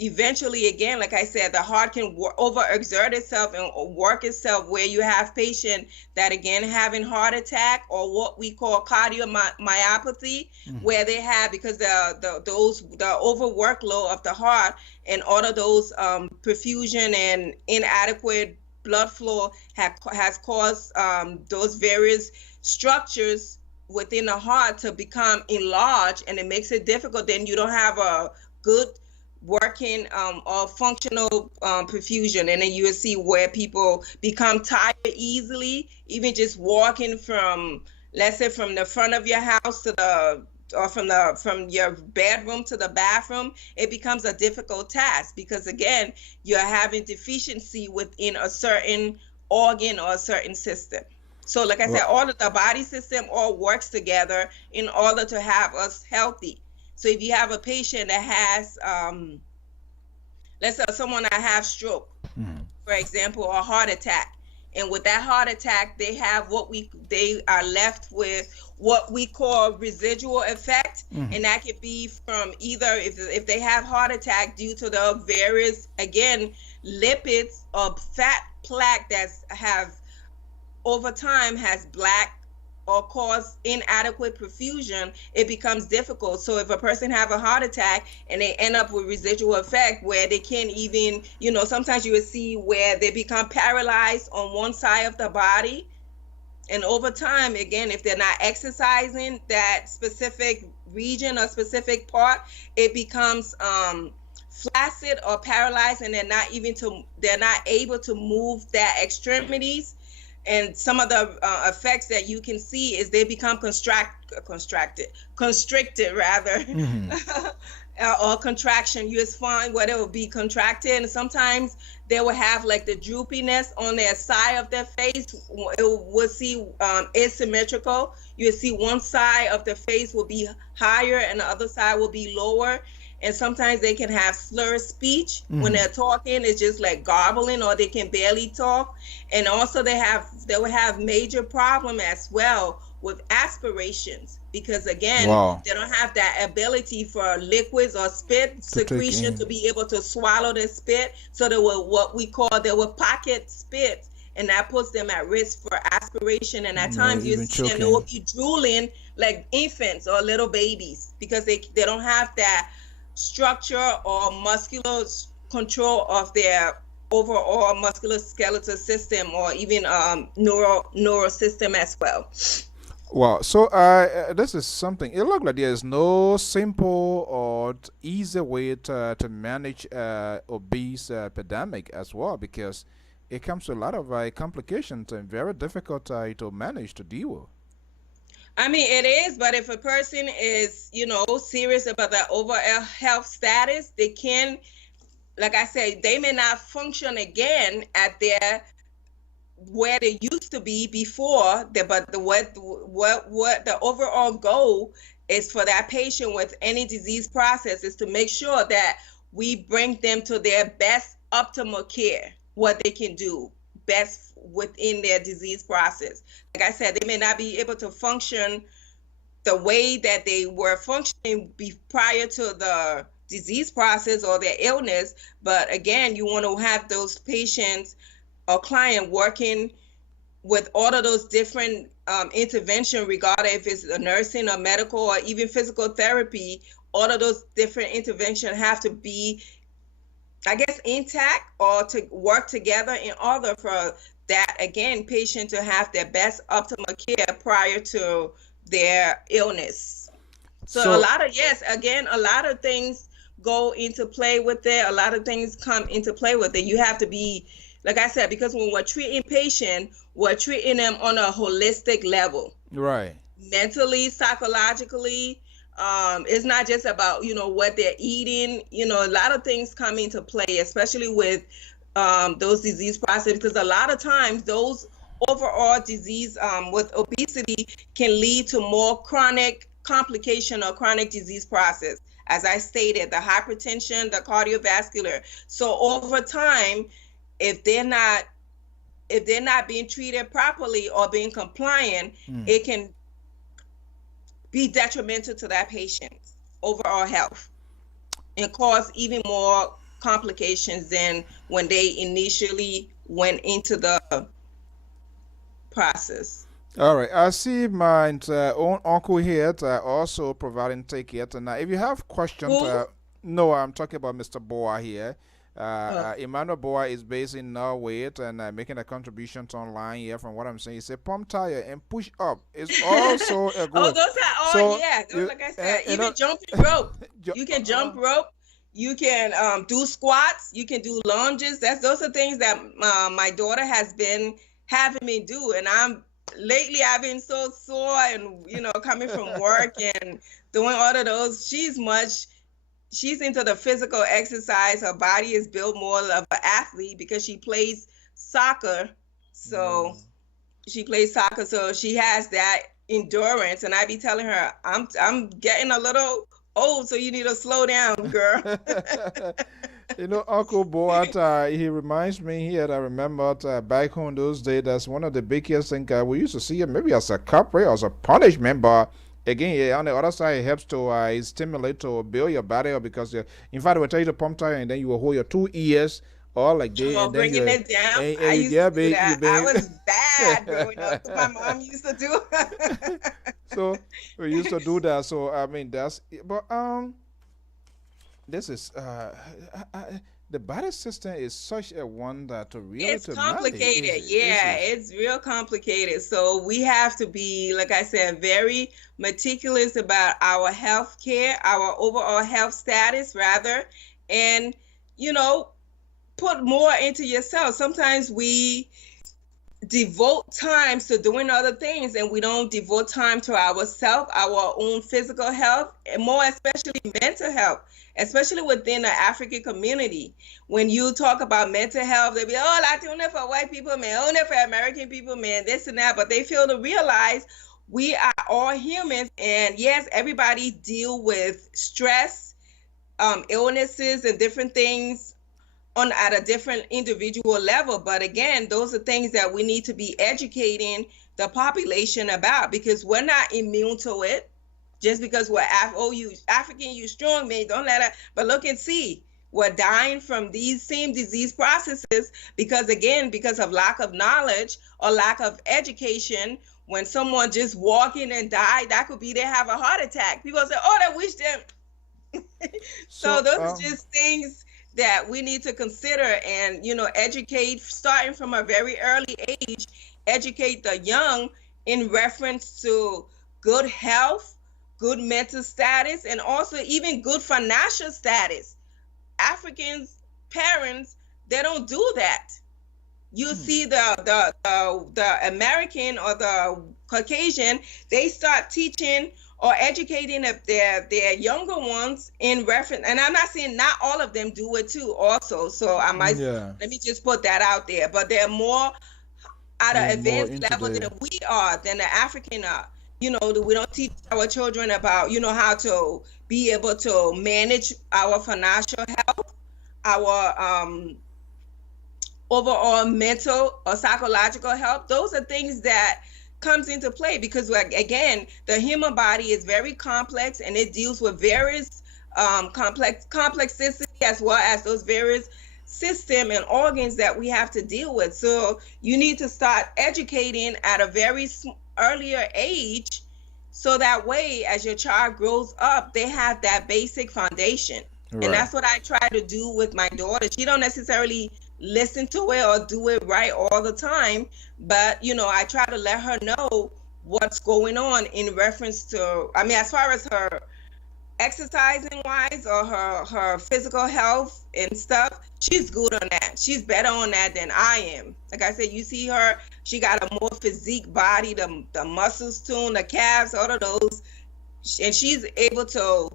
eventually, again, like I said, the heart can overexert itself and work itself, where you have patients that, again, having heart attack or what we call cardiomyopathy, where they have, because the overworkload of the heart and all of those perfusion and inadequate blood flow has caused those various structures within the heart to become enlarged, and it makes it difficult. Then you don't have a good working or functional perfusion, and then you will see where people become tired easily, even just walking from, let's say, from the front of your house to the, or from your bedroom to the bathroom. It becomes a difficult task, because again, you're having deficiency within a certain organ or a certain system. So like I said, all of the body system all works together in order to have us healthy. So if you have a patient that has, let's say someone that has stroke, for example, or heart attack, and with that heart attack, they have they are left with what we call residual effect, and that could be from either if they have heart attack due to the various, again, lipids or fat plaque that have over time has black or cause inadequate perfusion, it becomes difficult. So if a person have a heart attack and they end up with residual effect where they can't even, sometimes you would see where they become paralyzed on one side of the body. And over time, again, if they're not exercising that specific region or specific part, it becomes flaccid or paralyzed, and they're not able to move their extremities. And some of the effects that you can see is they become constricted rather, or contraction. You just find where they will be contracted, and sometimes they will have like the droopiness on their side of their face. It will see asymmetrical. You'll see one side of the face will be higher and the other side will be lower. And sometimes they can have slurred speech when they're talking. It's just like garbling, or they can barely talk. And also they will have major problem as well with aspirations, because again, they don't have that ability for liquids or spit secretion to be able to swallow the spit. So they will pocket spit, and that puts them at risk for aspiration. And at times you see them, they will be drooling like infants or little babies, because they don't have that structure or muscular control of their overall musculoskeletal system, or even neural system as well. Wow. So this is something, it looks like there is no simple or easy way to manage obese epidemic as well, because it comes to a lot of complications and very difficult to manage, to deal with. I mean, it is, but if a person is, serious about their overall health status, they can, like I said, they may not function again at where they used to be before. But what the overall goal is for that patient with any disease process is to make sure that we bring them to their best optimal care, what they can do best within their disease process. Like I said, they may not be able to function the way that they were functioning prior to the disease process or their illness. But again, you want to have those patients or client working with all of those different intervention, regardless if it's a nursing or medical or even physical therapy. All of those different interventions have to be, I guess, intact or to work together in order for that, again, patient to have their best optimal care prior to their illness. So a lot of things go into play with it. A lot of things come into play with it. You have to be, like I said, because when we're treating patients, we're treating them on a holistic level. Right. Mentally, psychologically. It's not just about, what they're eating. A lot of things come into play, especially with those disease processes, because a lot of times those overall disease with obesity can lead to more chronic complication or chronic disease process. As I stated, the hypertension, the cardiovascular. So over time, if they're not being treated properly or being compliant, it can be detrimental to that patient's overall health and cause even more complications than when they initially went into the process. All right, I see my own uncle here also providing take care tonight. If you have questions, no, I'm talking about Mr. Boa here. Emmanuel Boa is based in Norway and making a contribution to online here. From what I'm saying, he said pump tire and push up is also a good. Oh, those are so yeah. Those, like I said, even jumping rope. You can jump rope. You can do squats. You can do lunges. Those are things that my daughter has been having me do, and lately I've been so sore and coming from work and doing all of those. She's into the physical exercise. Her body is built more of an athlete because she plays soccer. So she plays soccer, so she has that endurance. And I be telling her, I'm getting a little old, so you need to slow down, girl. Uncle Boat, he reminds me here that I remember back home those days, that's one of the biggest things we used to see it maybe as a corporate or as a punishment, but again, on the other side, it helps to stimulate to build your body up because, in fact, they will tell you to pump tire and then you will hold your 2 ears all like this. Oh, and bringing then it down. I used to do that. I was bad growing up. My mom used to do. So we used to do that. So I mean, but this is the body system is such a one that it's complicated. It's real complicated. So we have to be, like I said, very meticulous about our health care, our overall health status rather, and put more into yourself. Sometimes we devote times to doing other things and we don't devote time to ourselves, our own physical health, and more especially mental health, especially within the African community. When you talk about mental health, they'll be, oh, that's only for white people, man, only for American people, man, this and that. But they fail to realize we are all humans. And yes, everybody deal with stress, illnesses and different things at a different individual level. But again, those are things that we need to be educating the population about, because we're not immune to it. Just because we're you African, you strong, man, don't let it. But look and see, we're dying from these same disease processes because of lack of knowledge or lack of education. When someone just walk in and die, that could be they have a heart attack. People say, oh, they wish them. So those are just things that we need to consider and, educate, starting from a very early age, educate the young in reference to good health, good mental status, and also even good financial status. Africans, parents, they don't do that. You see the American or the Caucasian, they start teaching or educating their younger ones in reference, and I'm not saying not all of them do it too also, so let me just put that out there, but they're more at an advanced level than we are, than the African are. We don't teach our children about, how to be able to manage our financial health, our overall mental or psychological health. Those are things that comes into play because, again, the human body is very complex and it deals with various complexity as well as those various system and organs that we have to deal with. So you need to start educating at a very earlier age, so that way as your child grows up, they have that basic foundation. Right. And that's what I try to do with my daughter. She don't necessarily listen to it or do it right all the time, but I try to let her know what's going on in reference to, as far as her exercising wise or her physical health and stuff, she's good on that. She's better on that than I am. Like I said, you see her, she got a more physique body, the muscles tune, the calves, all of those, and she's able to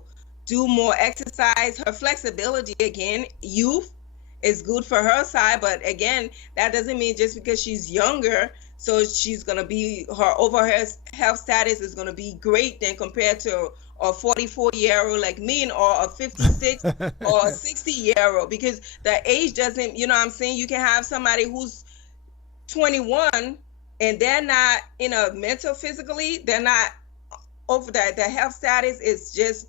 do more exercise. Her flexibility, again, youth, it's good for her side. But again, that doesn't mean just because she's younger, so she's gonna be, her overall health status is gonna be great than compared to a 44-year-old like me, or a 56 or a 60-year-old, because the age doesn't, you know what I'm saying? You can have somebody who's 21 and they're not in a mental, physically, they're not over that, the health status is just,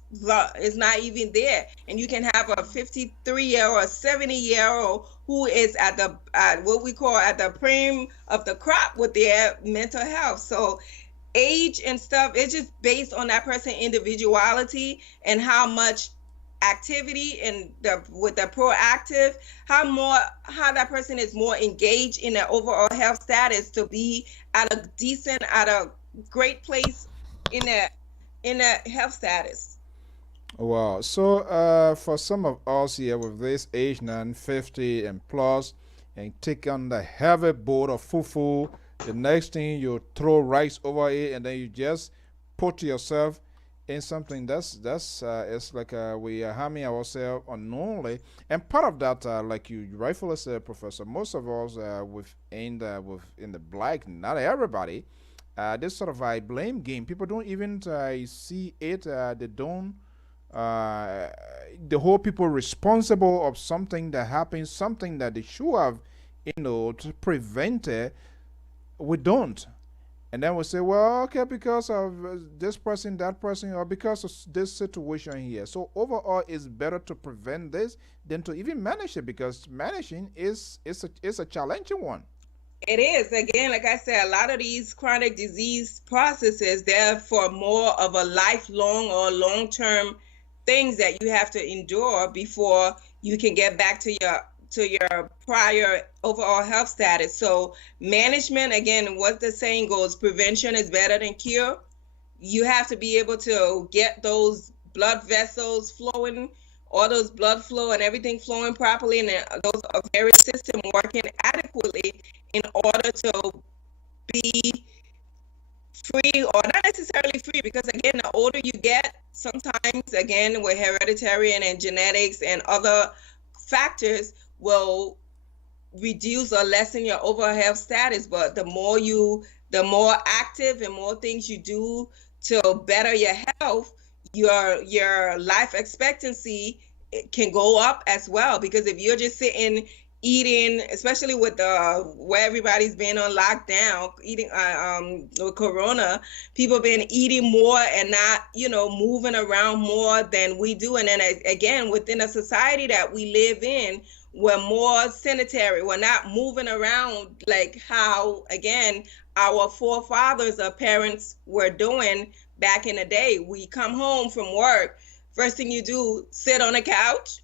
is not even there. And you can have a 53-year-old or a 70-year-old who is at the what we call at the prime of the crop with their mental health. So age and stuff, it's just based on that person's individuality and how much activity and with the proactive, how that person is more engaged in their overall health status to be at a great place in a health status. Wow. So for some of us here with this age now, 50 and plus, and take on the heavy boat of fufu, the next thing you throw rice over it, and then you just put yourself in something that's it's like we are harming ourselves unknowingly. And part of that, like you rightfully said, Professor, most of us within the black, not everybody, this sort of a blame game. People don't even see it. They don't. The whole people responsible of something that happens, something that they should have, to prevent it. We don't. And then we say, well, okay, because of this person, that person, or because of this situation here. So overall, it's better to prevent this than to even manage it, because managing is a challenging one. It is. Again, like I said, a lot of these chronic disease processes, they're for more of a lifelong or long-term things that you have to endure before you can get back to your prior overall health status. So management, again, what the saying goes, prevention is better than cure. You have to be able to get those blood vessels flowing, all those blood flow and everything flowing properly, and those various system working adequately in order to be free, or not necessarily free, because again, the older you get, sometimes again with hereditary and genetics and other factors will reduce or lessen your overall health status. But the more active and more things you do to better your health, your life expectancy can go up as well. Because if you're just sitting eating, especially with where everybody's been on lockdown, eating with Corona, people been eating more and not, moving around more than we do. And then again, within a society that we live in, we're more sedentary. We're not moving around like how, again, our forefathers or parents were doing back in the day. We come home from work, first thing you do, sit on a couch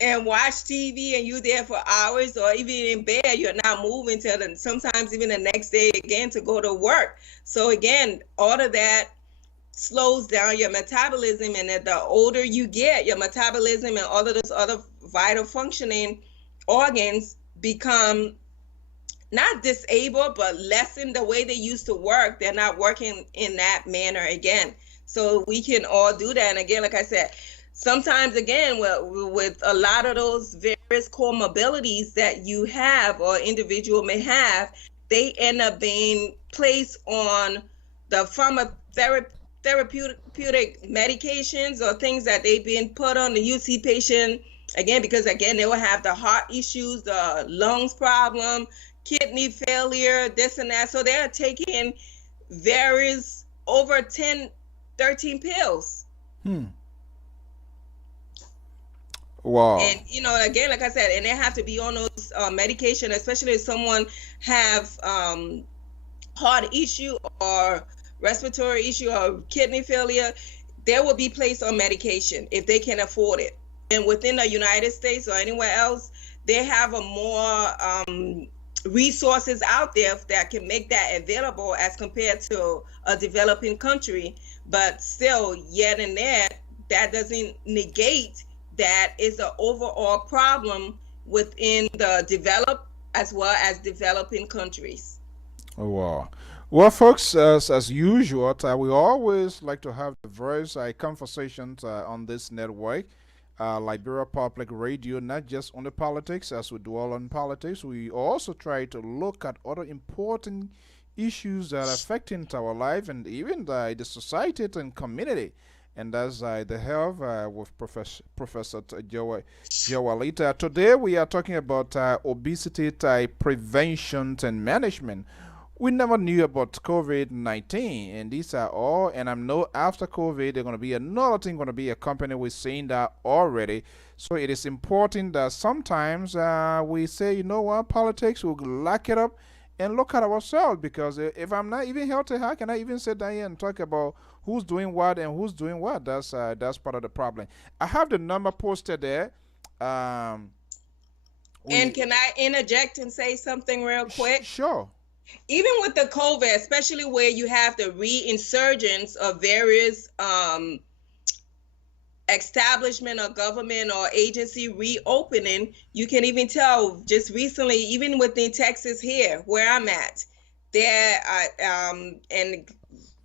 and watch TV, and you're there for hours, or even in bed, you're not moving till sometimes even the next day again to go to work. So again, all of that slows down your metabolism, and the older you get, your metabolism and all of those other vital functioning organs become not disabled, but lessen the way they used to work. They're not working in that manner again. So we can all do that. And again, like I said, sometimes again, with a lot of those various comorbidities that you have or individual may have, they end up being placed on the therapeutic medications or things that they've been put on the UC patient, again, because again, they will have the heart issues, the lungs problem, kidney failure, this and that. So they're taking various over 10, 13 pills. Wow. And again, like I said, and they have to be on those medication, especially if someone have heart issue or respiratory issue or kidney failure, they will be placed on medication if they can afford it. And within the United States or anywhere else, they have a more resources out there that can make that available as compared to a developing country. But still, yet and that doesn't negate that is an overall problem within the developed as well as developing countries. Oh, wow. Well, folks, as usual, we always like to have diverse conversations on this network. Liberia Public Radio, not just on the politics, as we dwell on politics, we also try to look at other important issues that are affecting our life and even the society and community. And that's the health with Professor Jawalita. Today we are talking about obesity prevention and management. We never knew about COVID-19, and these are all. And I know after COVID, there's going to be another thing, going to be a company. We're saying that already. So it is important that sometimes we say, you know what, politics, we'll lock it up and look at ourselves, because if I'm not even healthy, how can I even sit down here and talk about who's doing what and who's doing what? That's part of the problem. I have the number posted there. And can I interject and say something real quick? Sure. Even with the COVID, especially where you have the reinsurgence of various establishment or government or agency reopening, you can even tell just recently, even within Texas here, where I'm at, there and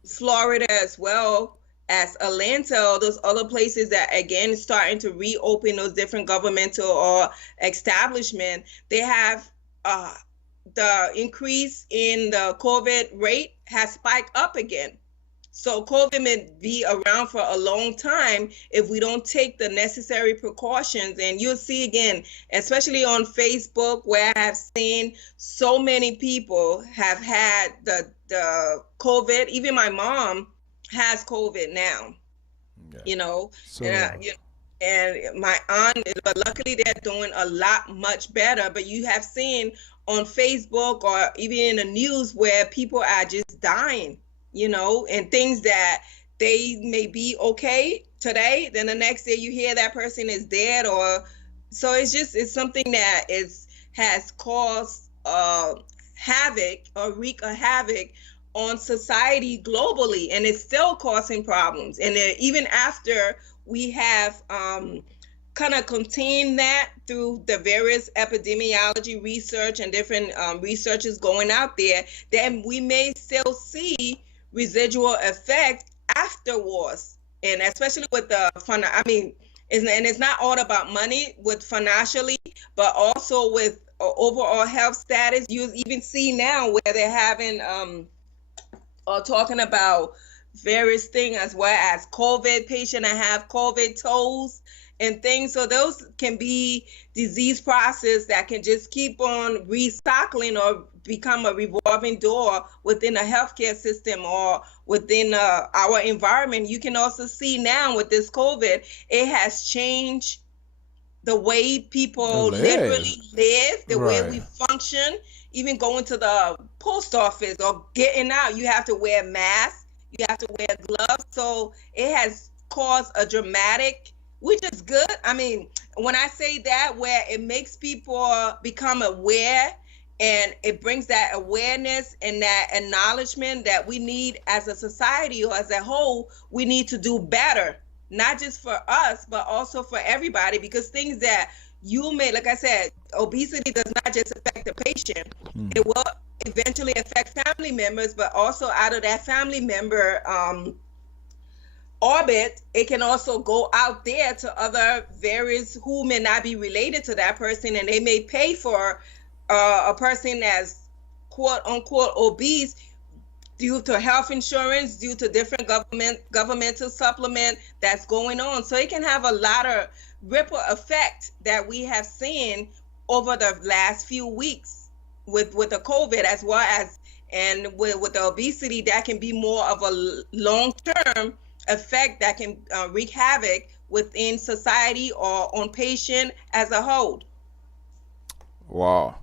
Florida as well as Atlanta, all those other places that again starting to reopen those different governmental or establishment, they have the increase in the COVID rate has spiked up again. So COVID may be around for a long time if we don't take the necessary precautions. And you'll see again, especially on Facebook, where I have seen so many people have had the COVID. Even my mom has COVID now, you know, So, and my aunt, but luckily they're doing a lot much better. But you have seen on Facebook or even in the news where people are just dying, you know, and things that they may be okay today, then the next day you hear that person is dead. Or so it's something that has caused havoc or wreak a havoc on society globally, and it's still causing problems. And even after we have kind of contain that through the various epidemiology research and different researches going out there, then we may still see residual effect afterwards. And especially with the fun, I mean, it's not all about money with financially, but also with overall health status. You even see now where they're having or talking about various things as well as COVID patient that have COVID toes and things. So those can be disease process that can just keep on recycling or become a revolving door within a healthcare system or within our environment. You can also see now with this COVID, it has changed the way people literally live, the way we function. Even going to the post office or getting out, you have to wear masks, you have to wear gloves. So it has caused a dramatic, which is good. I mean, when I say that, where it makes people become aware, and it brings that awareness and that acknowledgement that we need as a society or as a whole, we need to do better, not just for us, but also for everybody, because things that you may, like I said, obesity does not just affect the patient. It will eventually affect family members, but also out of that family member orbit, it can also go out there to other various who may not be related to that person, and they may pay for a person as quote unquote obese due to health insurance, due to different governmental supplement that's going on. So it can have a lot of ripple effect that we have seen over the last few weeks with the COVID, as well as and with the obesity, that can be more of a long-term effect that can wreak havoc within society or on patient as a whole. Wow.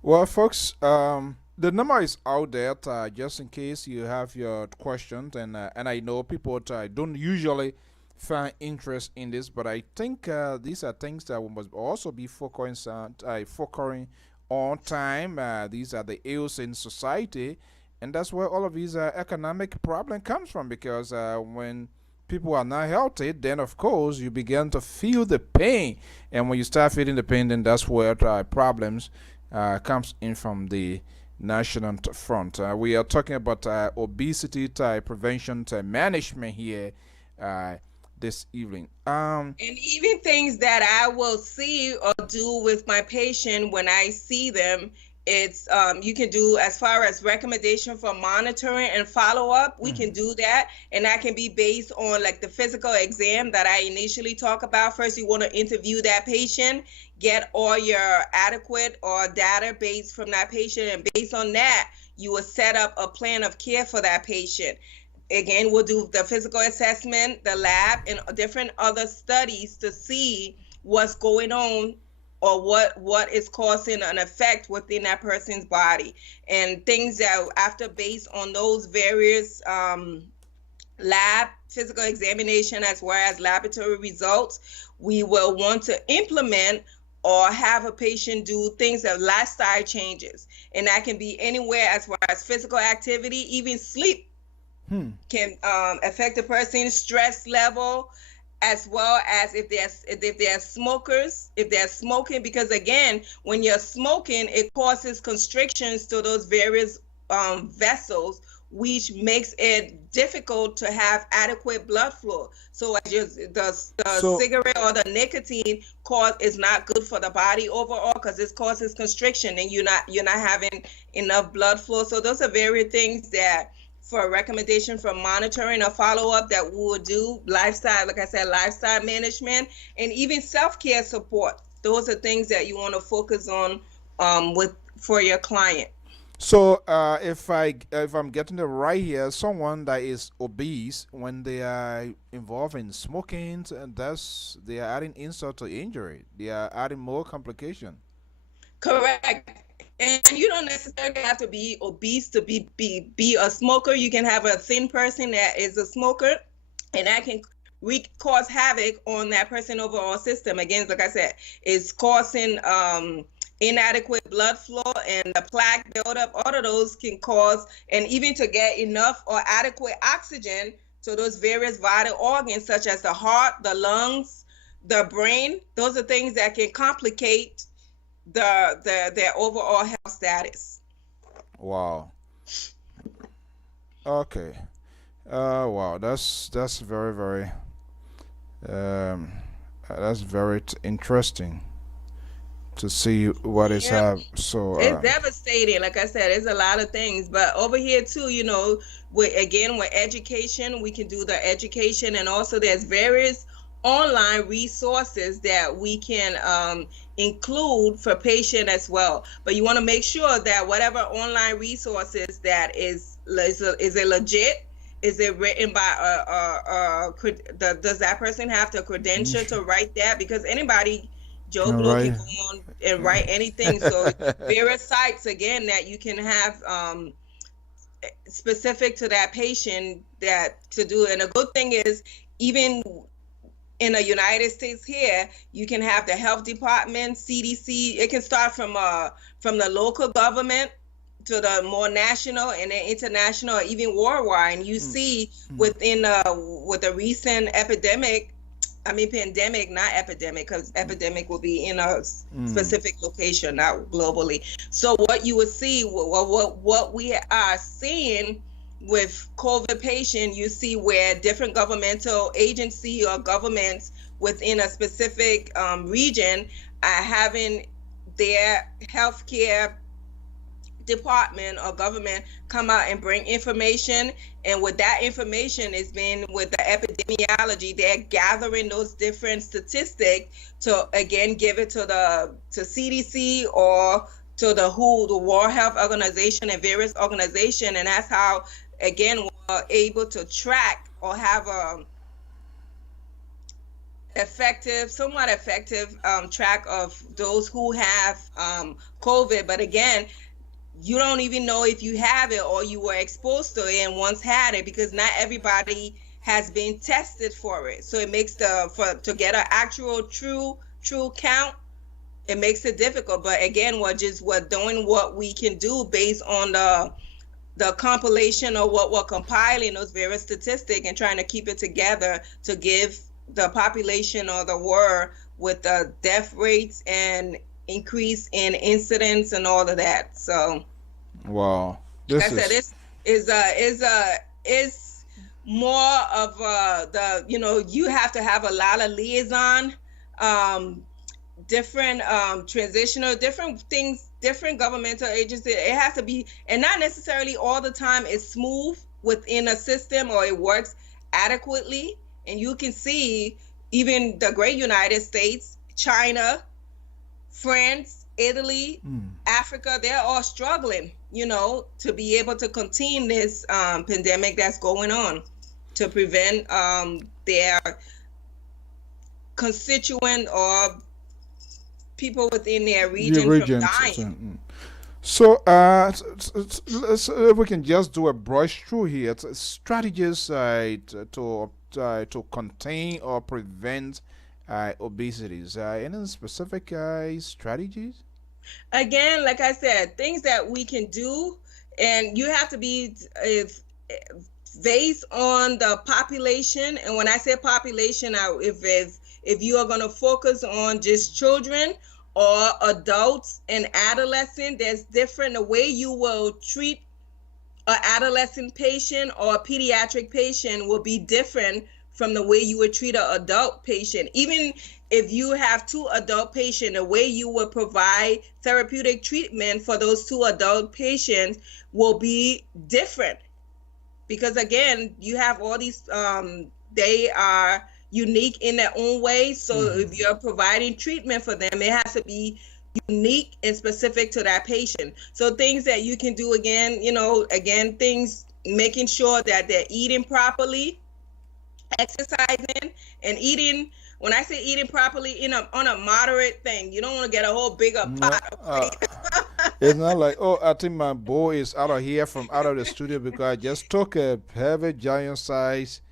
Well, folks, the number is out there just in case you have your questions, and I know people don't usually find interest in this, but I think these are things that we must also be focusing on time. These are the ills in society, and that's where all of these economic problem comes from, because when people are not healthy, then of course you begin to feel the pain, and when you start feeling the pain, then that's where problems comes in from the national front. We are talking about obesity prevention management here. this evening. And even things that I will see or do with my patient when I see them, it's you can do as far as recommendation for monitoring and follow-up. We can do that, and that can be based on like the physical exam that I initially talk about. First, you want to interview that patient, get all your adequate or database from that patient, and based on that, you will set up a plan of care for that patient. Again, we'll do the physical assessment, the lab, and different other studies to see what's going on or what is causing an effect within that person's body. And things that after based on those various lab physical examination as well as laboratory results, we will want to implement or have a patient do things of lifestyle changes. And that can be anywhere as far as physical activity, even sleep can affect a person's stress level, as well as if they're smokers, if they're smoking, because again, when you're smoking, it causes constrictions to those various vessels, which makes it difficult to have adequate blood flow. So the cigarette or the nicotine is not good for the body overall, because it causes constriction and you're not having enough blood flow. So those are various things that for a recommendation for monitoring or follow-up that we will do. Lifestyle, like I said, lifestyle management, and even self-care support. Those are things that you want to focus on for your client. So if I'm getting it right here, someone that is obese, when they are involved in smoking, and they are adding insult to injury. They are adding more complication. Correct. And you don't necessarily have to be obese to be a smoker. You can have a thin person that is a smoker, and that can cause havoc on that person's overall system. Again, like I said, it's causing inadequate blood flow and the plaque buildup. All of those can cause, and even to get enough or adequate oxygen to those various vital organs, such as the heart, the lungs, the brain. Those are things that can complicate their overall health status. Wow. Okay. Wow. That's very very. That's very interesting to see what is happening. So it's devastating. Like I said, it's a lot of things, but over here too, with education, we can do the education, and also there's various online resources that we can include for patient as well. But you want to make sure that whatever online resources that is it legit? Is it written by does that person have the credential to write that? Because anybody, Joe Blow, can go on and write anything. So various sites again that you can have specific to that patient that to do. And a good thing is, even in the United States here, you can have the health department, CDC. It can start from the local government to the more national and then international, or even worldwide. And you see within with the recent pandemic, not epidemic, because epidemic will be in a specific location, not globally. So what you would see, what we are seeing with COVID patient, you see where different governmental agency or governments within a specific region are having their healthcare department or government come out and bring information, and with that information is being with the epidemiology, they're gathering those different statistics to again give it to CDC or to the WHO, the World Health Organization, and various organizations, and that's how again we're able to track or have a somewhat effective track of those who have COVID. But again, you don't even know if you have it or you were exposed to it and once had it, because not everybody has been tested for it. So it makes to get an actual true count, it makes it difficult. But again, we're doing what we can do based on the compilation of what we're compiling, those various statistics, and trying to keep it together to give the population or the world with the death rates and increase in incidents and all of that. So wow, this is more of you have to have a lot of liaison, um, different transitional, different things, different governmental agencies. It has to be, and not necessarily all the time it's smooth within a system or it works adequately. And you can see even the great United States, China, France, Italy, Africa, they're all struggling, to be able to contain this pandemic that's going on, to prevent their constituent or people within their The region from regions. dying. So, we can just do a brush through here. Strategies to contain or prevent obesity. Any specific strategies? Again, like I said, things that we can do, and you have to be based on the population. And when I say population, if you are going to focus on just children or adults and adolescents, there's different. The way you will treat an adolescent patient or a pediatric patient will be different from the way you would treat an adult patient. Even if you have two adult patients, the way you would provide therapeutic treatment for those two adult patients will be different. Because again, you have all these, they are unique in their own way. So if you're providing treatment for them, it has to be unique and specific to that patient. So things that you can do, again, things, making sure that they're eating properly, exercising, and eating. When I say eating properly, on a moderate thing, you don't want to get a whole bigger pot of food. It's not like, oh, I think my boy is out of here from out of the studio because I just took a heavy giant size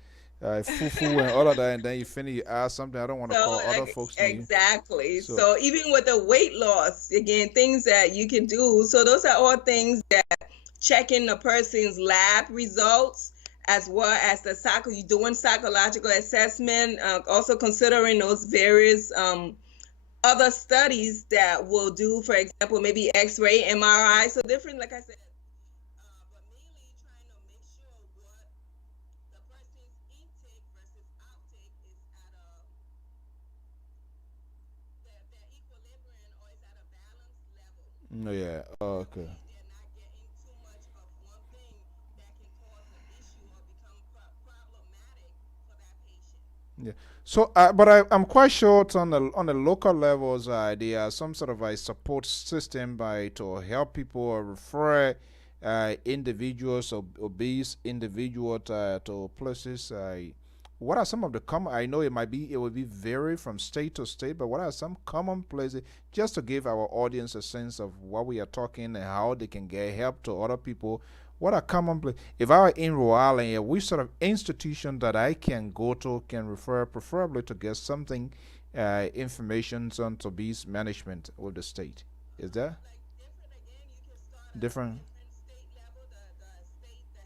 fufu and all of that, and then you finish, you ask something. I don't want to So call other folks names. exactly. So, So even with the weight loss, again, things that you can do. So those are all things that checking the person's lab results, as well as you doing psychological assessment, also considering those various other studies that will do, for example, maybe X-ray, MRI. So different, like I said, but mainly trying to make sure what the person's intake versus outtake is at their equilibrium, or is at a balanced level. yeah, okay. They're not getting too much of one thing that can cause an issue or become problematic for that patient. Yeah. So, but I'm quite sure it's on the local levels, there are some sort of a support system by to help people or refer individuals or obese individuals to places. What are some of the common? I know it will be vary from state to state, but what are some common places just to give our audience a sense of what we are talking and how they can get help to other people? What are common places? If I were in rural area, which sort of institution that I can go to can refer preferably to get something information on to bees management with the state? Is there Like different, again, you can start at a different? different state level, the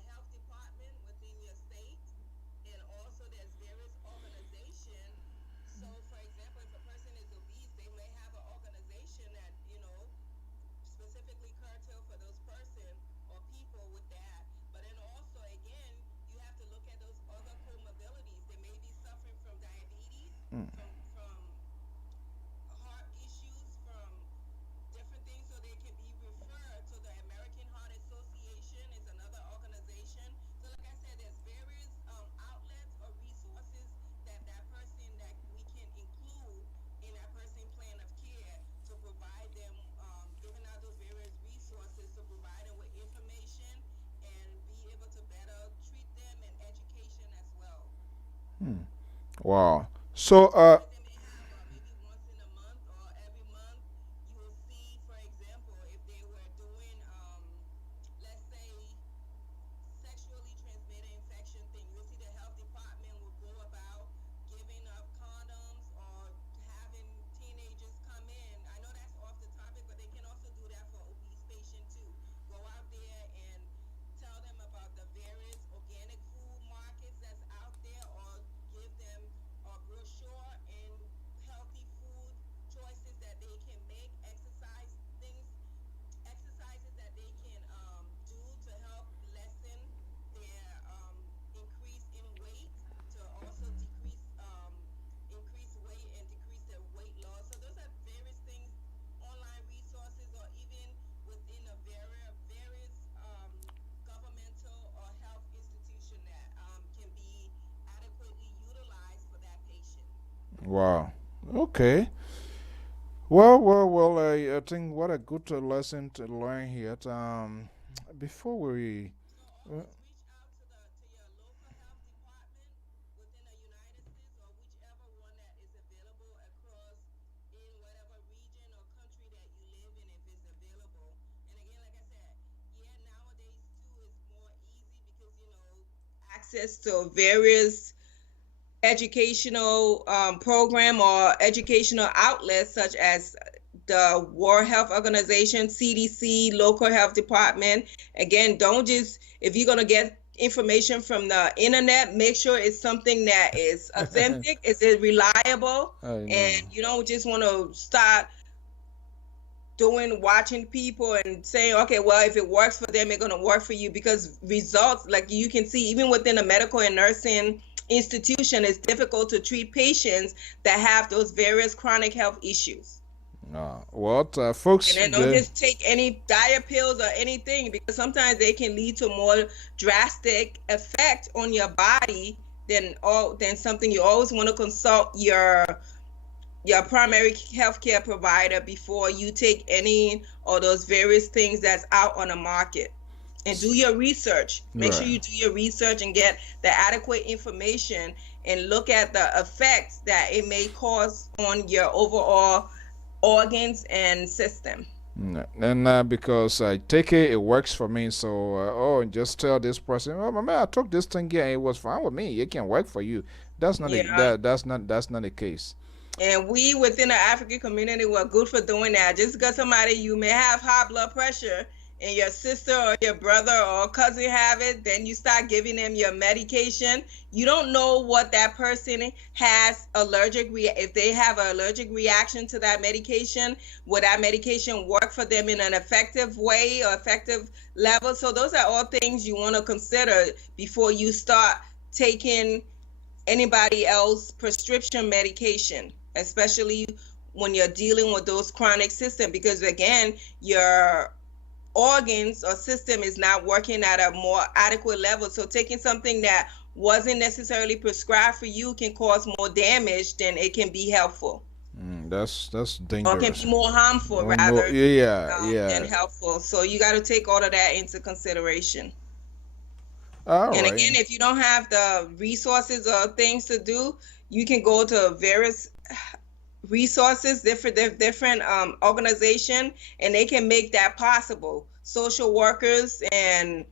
health department within your state, and also there's various organizations. So for example, if a person is obese, they may have an organization that, specifically curtail for those person or people with that. But then also, again, you have to look at those other comorbidities. They may be suffering from diabetes, from heart issues, from different things, so they can be referred to the American Heart Association is another organization. So like I said, there's various outlets or resources that person that we can include in that person plan of care to provide them, giving out those various resources to provide them with information and be able to better treat them, and education as well. Wow. So Sometimes they may have maybe once in a month or every month, you will see, for example, if they were doing, let's say, sexually transmitted infection thing, you'll see the health department will go about giving up condoms or having teenagers come in. I know that's off the topic, but they can also do that for obese patients too. Go out there and tell them about the various organic food markets that's out there, or give them a brochure Okay. Well. I think what a good lesson to learn here. Before we, uh, access to various educational program or educational outlets such as the World Health Organization, CDC, local health department. Again, don't just, if you're going to get information from the internet, make sure it's something that is authentic, is it reliable, I know. and you don't just want to start watching people and saying, okay, well, if it works for them, it's going to work for you, because results, like you can see, even within a medical and nursing institution, it's difficult to treat patients that have those various chronic health issues. What, folks? And then don't just take any diet pills or anything, because sometimes they can lead to more drastic effect on your body than something. You always want to consult your primary healthcare provider before you take any of those various things that's out on the market. And do your research. Make sure you do your research and get the adequate information and look at the effects that it may cause on your overall organs and system. And because I take it works for me. So, just tell this person, oh, man, I took this thing here, it was fine with me. It can work for you. That's not that's not the case. And we within the African community were good for doing that. Just because somebody, you may have high blood pressure and your sister or your brother or cousin have it, then you start giving them your medication. You don't know what that person has if they have an allergic reaction to that medication. Will that medication work for them in an effective way or effective level? So those are all things you want to consider before you start taking anybody else prescription medication, especially when you're dealing with those chronic systems, because again, your organs or system is not working at a more adequate level. So taking something that wasn't necessarily prescribed for you can cause more damage than it can be helpful. That's dangerous. Or can be more harmful rather than helpful. So you got to take all of that into consideration. And again, if you don't have the resources or things to do, you can go to various resources, different organization, and they can make that possible. Social workers and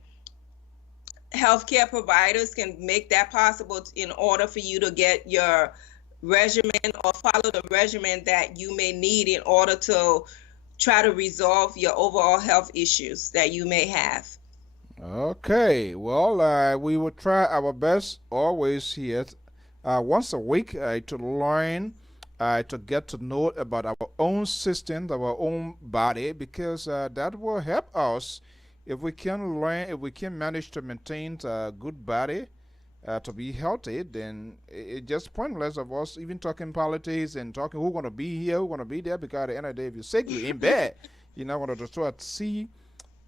healthcare providers can make that possible in order for you to get your regimen or follow the regimen that you may need in order to try to resolve your overall health issues that you may have. Okay, well, we will try our best always here once a week to learn, to get to know about our own system, our own body, because that will help us if we can learn, if we can manage to maintain a good body, to be healthy. Then it's just pointless of us even talking politics and talking who's going to be here, who's going to be there, because at the end of the day, if you're sick, you're in bed. You're not going to try to see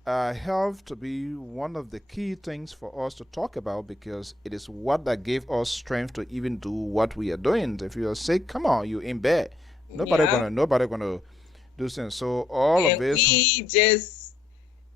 health to be one of the key things for us to talk about, because it is what that gave us strength to even do what we are doing. If you are sick, come on, you're in bed. Nobody gonna do things. So all of this. We just,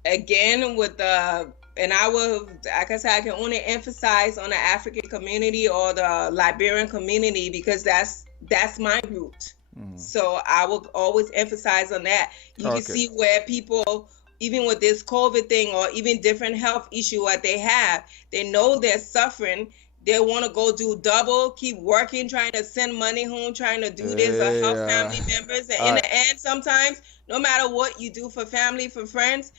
again, with the, and I will, like I said, I can only emphasize on the African community or the Liberian community, because that's my root. So I will always emphasize on that. You can see where people, even with this COVID thing or even different health issue what they have, they know they're suffering. They want to go do double, keep working, trying to send money home, trying to do this or help family members. And in the end, sometimes, no matter what you do for family, for friends,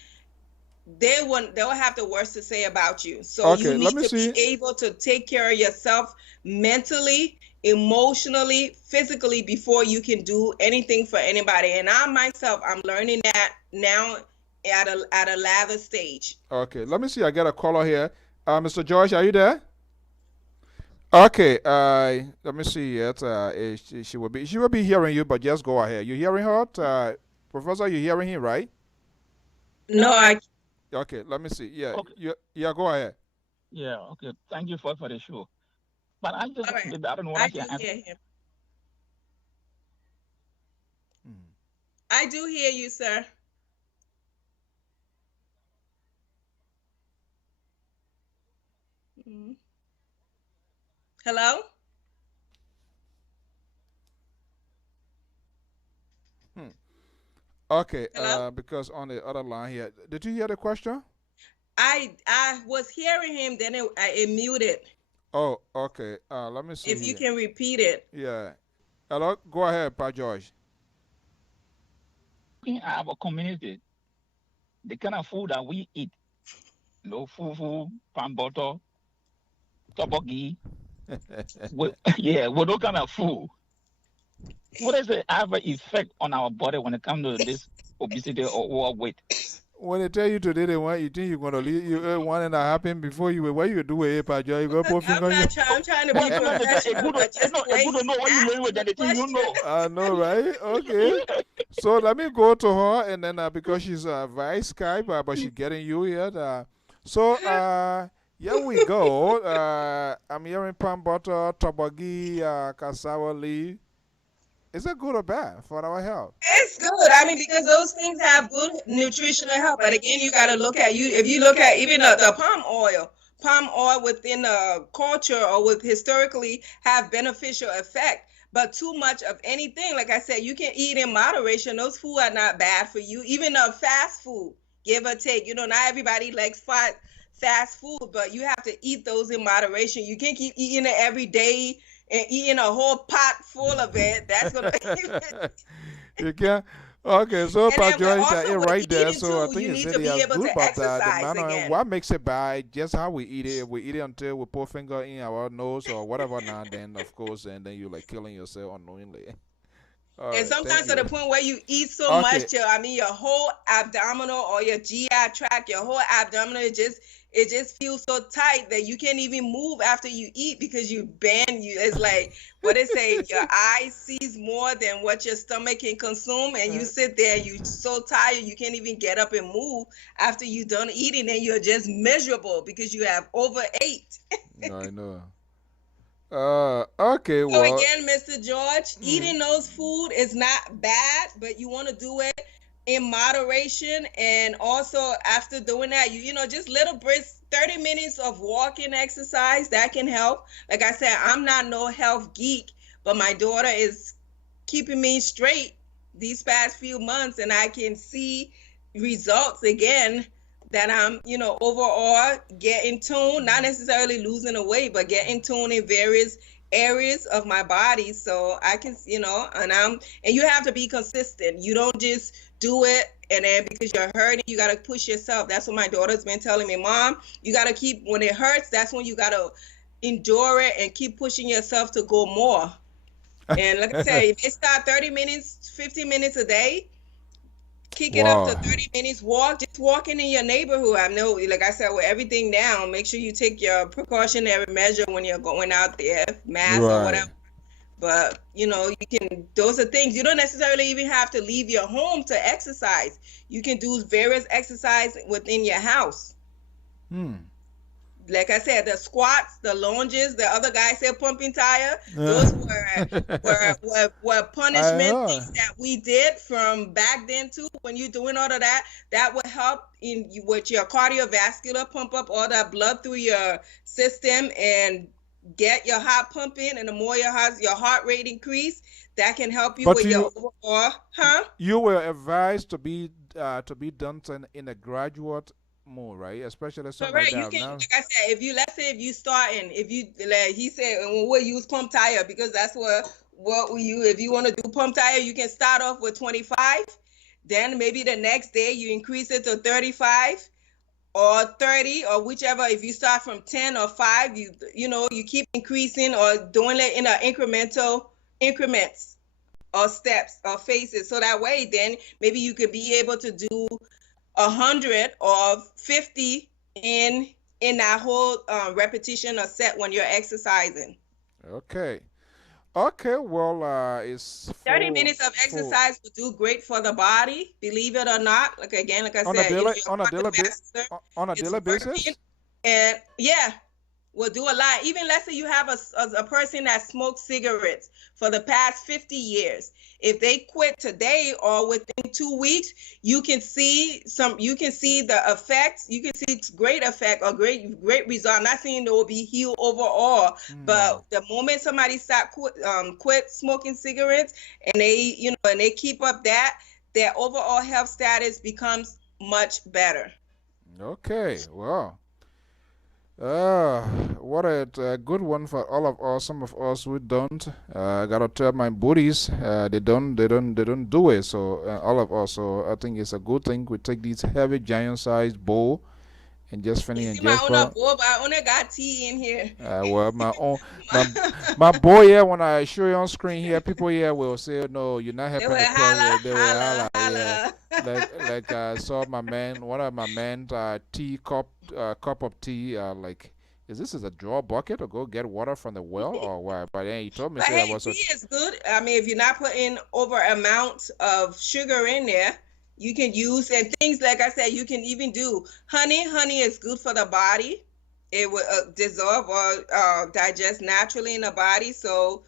they'll have the worst to say about you. So you need to be able to take care of yourself mentally, emotionally, physically before you can do anything for anybody. And I myself, I'm learning that now at a latter stage. Okay, let me see. I got a caller here. Mr. George, are you there? Okay. Let me see. She will be hearing you, but just go ahead. You hearing her? Professor, you hearing him, right? No, Okay, let me see. Yeah. Okay. Yeah. Go ahead. Yeah. Okay. Thank you for the show. But I just right. I don't know what I I can do answer. hear him. I do hear you, sir. Hello? Okay, Hello? because on the other line here, did you hear the question? I was hearing him, then it muted. Oh, okay. Let me see If you here. can repeat it. Yeah. Hello, go ahead, Pa George. In our community, the kind of food that we eat, fufu, pan butter, tobogi, yeah, with those kind of food. What is the average effect on our body when it comes to this obesity or overweight? When they tell you today they want, you think you're gonna leave, you one and a half in before you. What you do, Pa George? You go put finger. I'm trying to be professional, but just the way It's good to know what you learn with that thing, you know. I know, right? Okay. So let me go to her, and then because she's via Skype, but she's getting you here. So here we go. I'm hearing palm butter, toboggi, cassava leaf. Is it good or bad for our health? It's good. I mean, because those things have good nutritional health. But again, you got to look at if you look at even the palm oil within the culture or with historically have beneficial effect. But too much of anything, like I said, you can eat in moderation. Those food are not bad for you. Even fast food, give or take. You know, not everybody likes fast food, but you have to eat those in moderation. You can't keep eating it every day and eating a whole pot full of it. That's gonna. You can't. Okay, so Pa George, it right there. So I too, think you it's need to be really able good, to but the exercise manner again. what makes it bad, just how we eat it. If we eat it until we put finger in our nose or whatever, now then of course, and then you're like killing yourself unknowingly. And sometimes to the point where you eat so much till your whole abdominal or your GI tract, your whole abdominal, it just feels so tight that you can't even move after you eat because you bend. It's like what they say, your eye sees more than what your stomach can consume, and you sit there, you so tired you can't even get up and move after you're done eating, and you're just miserable because you have overate. I know. Okay, So well. again, Mr. George, eating those food is not bad, but you want to do it in moderation. And also after doing that, you know, just little brisk 30 minutes of walking exercise, that can help. Like I said, I'm not no health geek, but my daughter is keeping me straight these past few months, and I can see results again that I'm, you know, overall getting tuned, not necessarily losing the weight, but getting tuned in various areas of my body. So I can, you know, and you have to be consistent. You don't just do it and then because you're hurting, you got to push yourself. That's what my daughter's been telling me. Mom, you got to keep, when it hurts, that's when you got to endure it and keep pushing yourself to go more. And like I said, if it start 30 minutes, 15 minutes a day, kick it up to 30 minutes, just walking in your neighborhood. I know, like I said, with everything down, make sure you take your precautionary measure when you're going out there, mask or whatever. But, you know, you can, those are things, you don't necessarily even have to leave your home to exercise. You can do various exercise within your house. Like I said, the squats, the lunges, the other guy said pumping tire. Those were punishment things that we did from back then too. When you're doing all of that, that would help with your cardiovascular, pump up all that blood through your system and get your heart pumping. And the more your heart rate increase, that can help you with your overall. You were advised to be done in a graduate more, right? Especially something like that. You can, like I said, if you starting, if you like he said, and we'll use pump tire because that's what we use. If you want to do pump tire, you can start off with 25. Then maybe the next day you increase it to 35 or 30 or whichever. If you start from 10 or 5, you know, you keep increasing or doing it in incremental increments or steps or phases. So that way, then maybe you could be able to do 100 or 50 in that whole repetition or set when you're exercising. Okay, well, it's 30 minutes of exercise will do great for the body, believe it or not. Like I said, on a daily basis. And yeah, will do a lot. Even let's say you have a person that smokes cigarettes for the past 50 years. If they quit today or within 2 weeks, you can see the effects. You can see great effect or great result. I'm not saying they will be healed overall, but the moment somebody quit smoking cigarettes and they keep up that, their overall health status becomes much better. Okay, wow. What a good one for all of us. Some of us who don't. Gotta tell my buddies, they don't do it. So all of us. So I think it's a good thing we take these heavy, giant-sized bowl and just finish and just bowl, but I only got tea in here. Well, my boy here. When I show you on screen here, people here will say, "No, you're not helping the problem." They will holla. Yeah. Like I saw my man, one of my men, cup of tea. Like, is this a draw bucket or go get water from the well or what? But then he told me, but hey, tea is good. I mean, if you're not putting over amount of sugar in there, you can use, and things like I said, you can even do honey. Honey is good for the body. It will dissolve or digest naturally in the body. So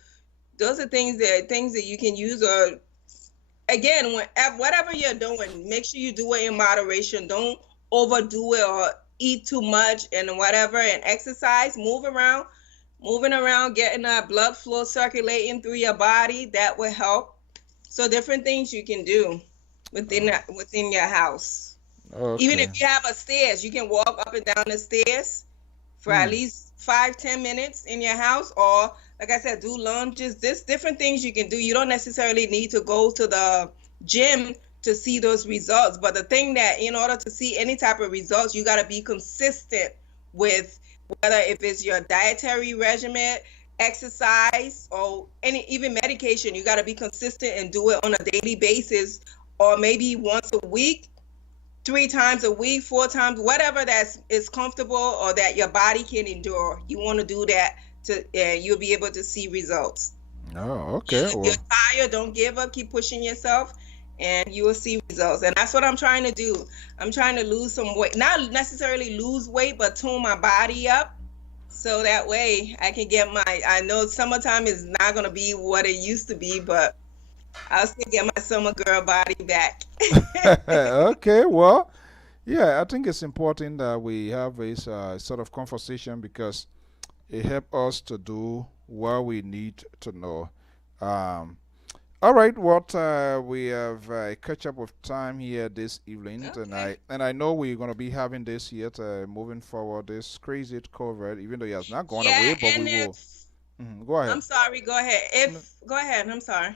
those are things that you can use. Or again, whatever you're doing, make sure you do it in moderation. Don't overdo it or eat too much and whatever. And exercise, moving around, getting that blood flow circulating through your body. That will help. So different things you can do within your house. Okay. Even if you have a stairs, you can walk up and down the stairs for at least 5-10 minutes in your house, or like I said, do lunges. There's different things you can do. You don't necessarily need to go to the gym to see those results, but the thing that in order to see any type of results, you got to be consistent with whether if it's your dietary regimen, exercise, or even medication. You got to be consistent and do it on a daily basis, or maybe once a week, 3 times a week, 4 times, whatever that is comfortable or that your body can endure. You want to do that you'll be able to see results. Oh, okay. If you're tired, don't give up. Keep pushing yourself, and you will see results. And that's what I'm trying to do. I'm trying to lose some weight, not necessarily lose weight, but tone my body up, so that way I can get I know summertime is not going to be what it used to be, but I'll still get my summer girl body back. Okay, well, yeah, I think it's important that we have this sort of conversation because it helps us to do what we need to know. All right, we have catch up with time here this evening, okay. and I know we're going to be having this yet moving forward. This crazy COVID, even though it has not gone away, but we will. Go ahead. I'm sorry. Go ahead. Go ahead. I'm sorry.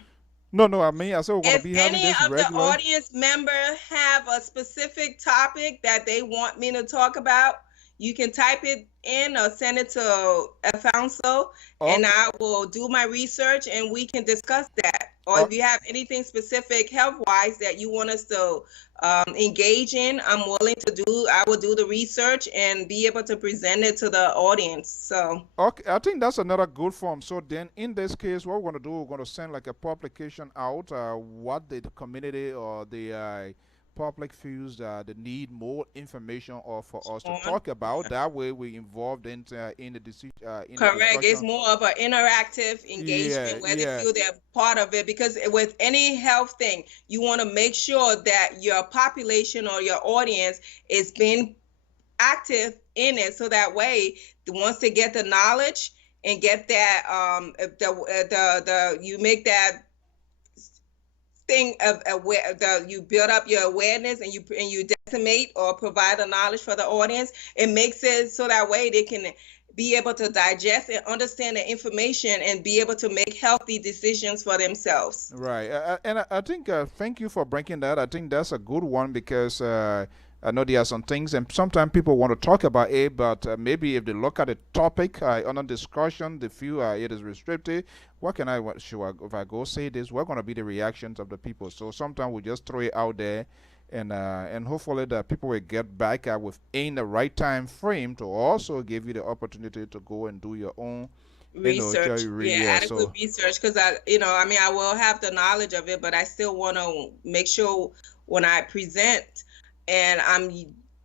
No, I mean, I said we're going to be having this regular. If any of the audience members have a specific topic that they want me to talk about, you can type it in or send it to Alfonso, and I will do my research and we can discuss that. Or if you have anything specific health-wise that you want us to engage in, I'm willing to I will do the research and be able to present it to the audience. So okay, I think that's another good form. So then in this case, what we're going to do, we're going to send like a publication out, what the community or the public feels they need more information or for us to talk about. That way we involved in the decision. Correct. It's more of an interactive engagement where they feel they're part of it, because with any health thing, you want to make sure that your population or your audience is being active in it, so that way once they get the knowledge and get that you make that thing of you build up your awareness and you decimate or provide the knowledge for the audience. It makes it so that way they can be able to digest and understand the information and be able to make healthy decisions for themselves. Right. And I think thank you for bringing that. I think that's a good one because I know there are some things, and sometimes people want to talk about it, but maybe if they look at the topic under discussion, they feel it is restricted. If I go say this, what going to be the reactions of the people? So sometimes we just throw it out there, and hopefully that people will get back within the right time frame to also give you the opportunity to go and do your own research. Adequate research, because I will have the knowledge of it, but I still want to make sure when I present and I'm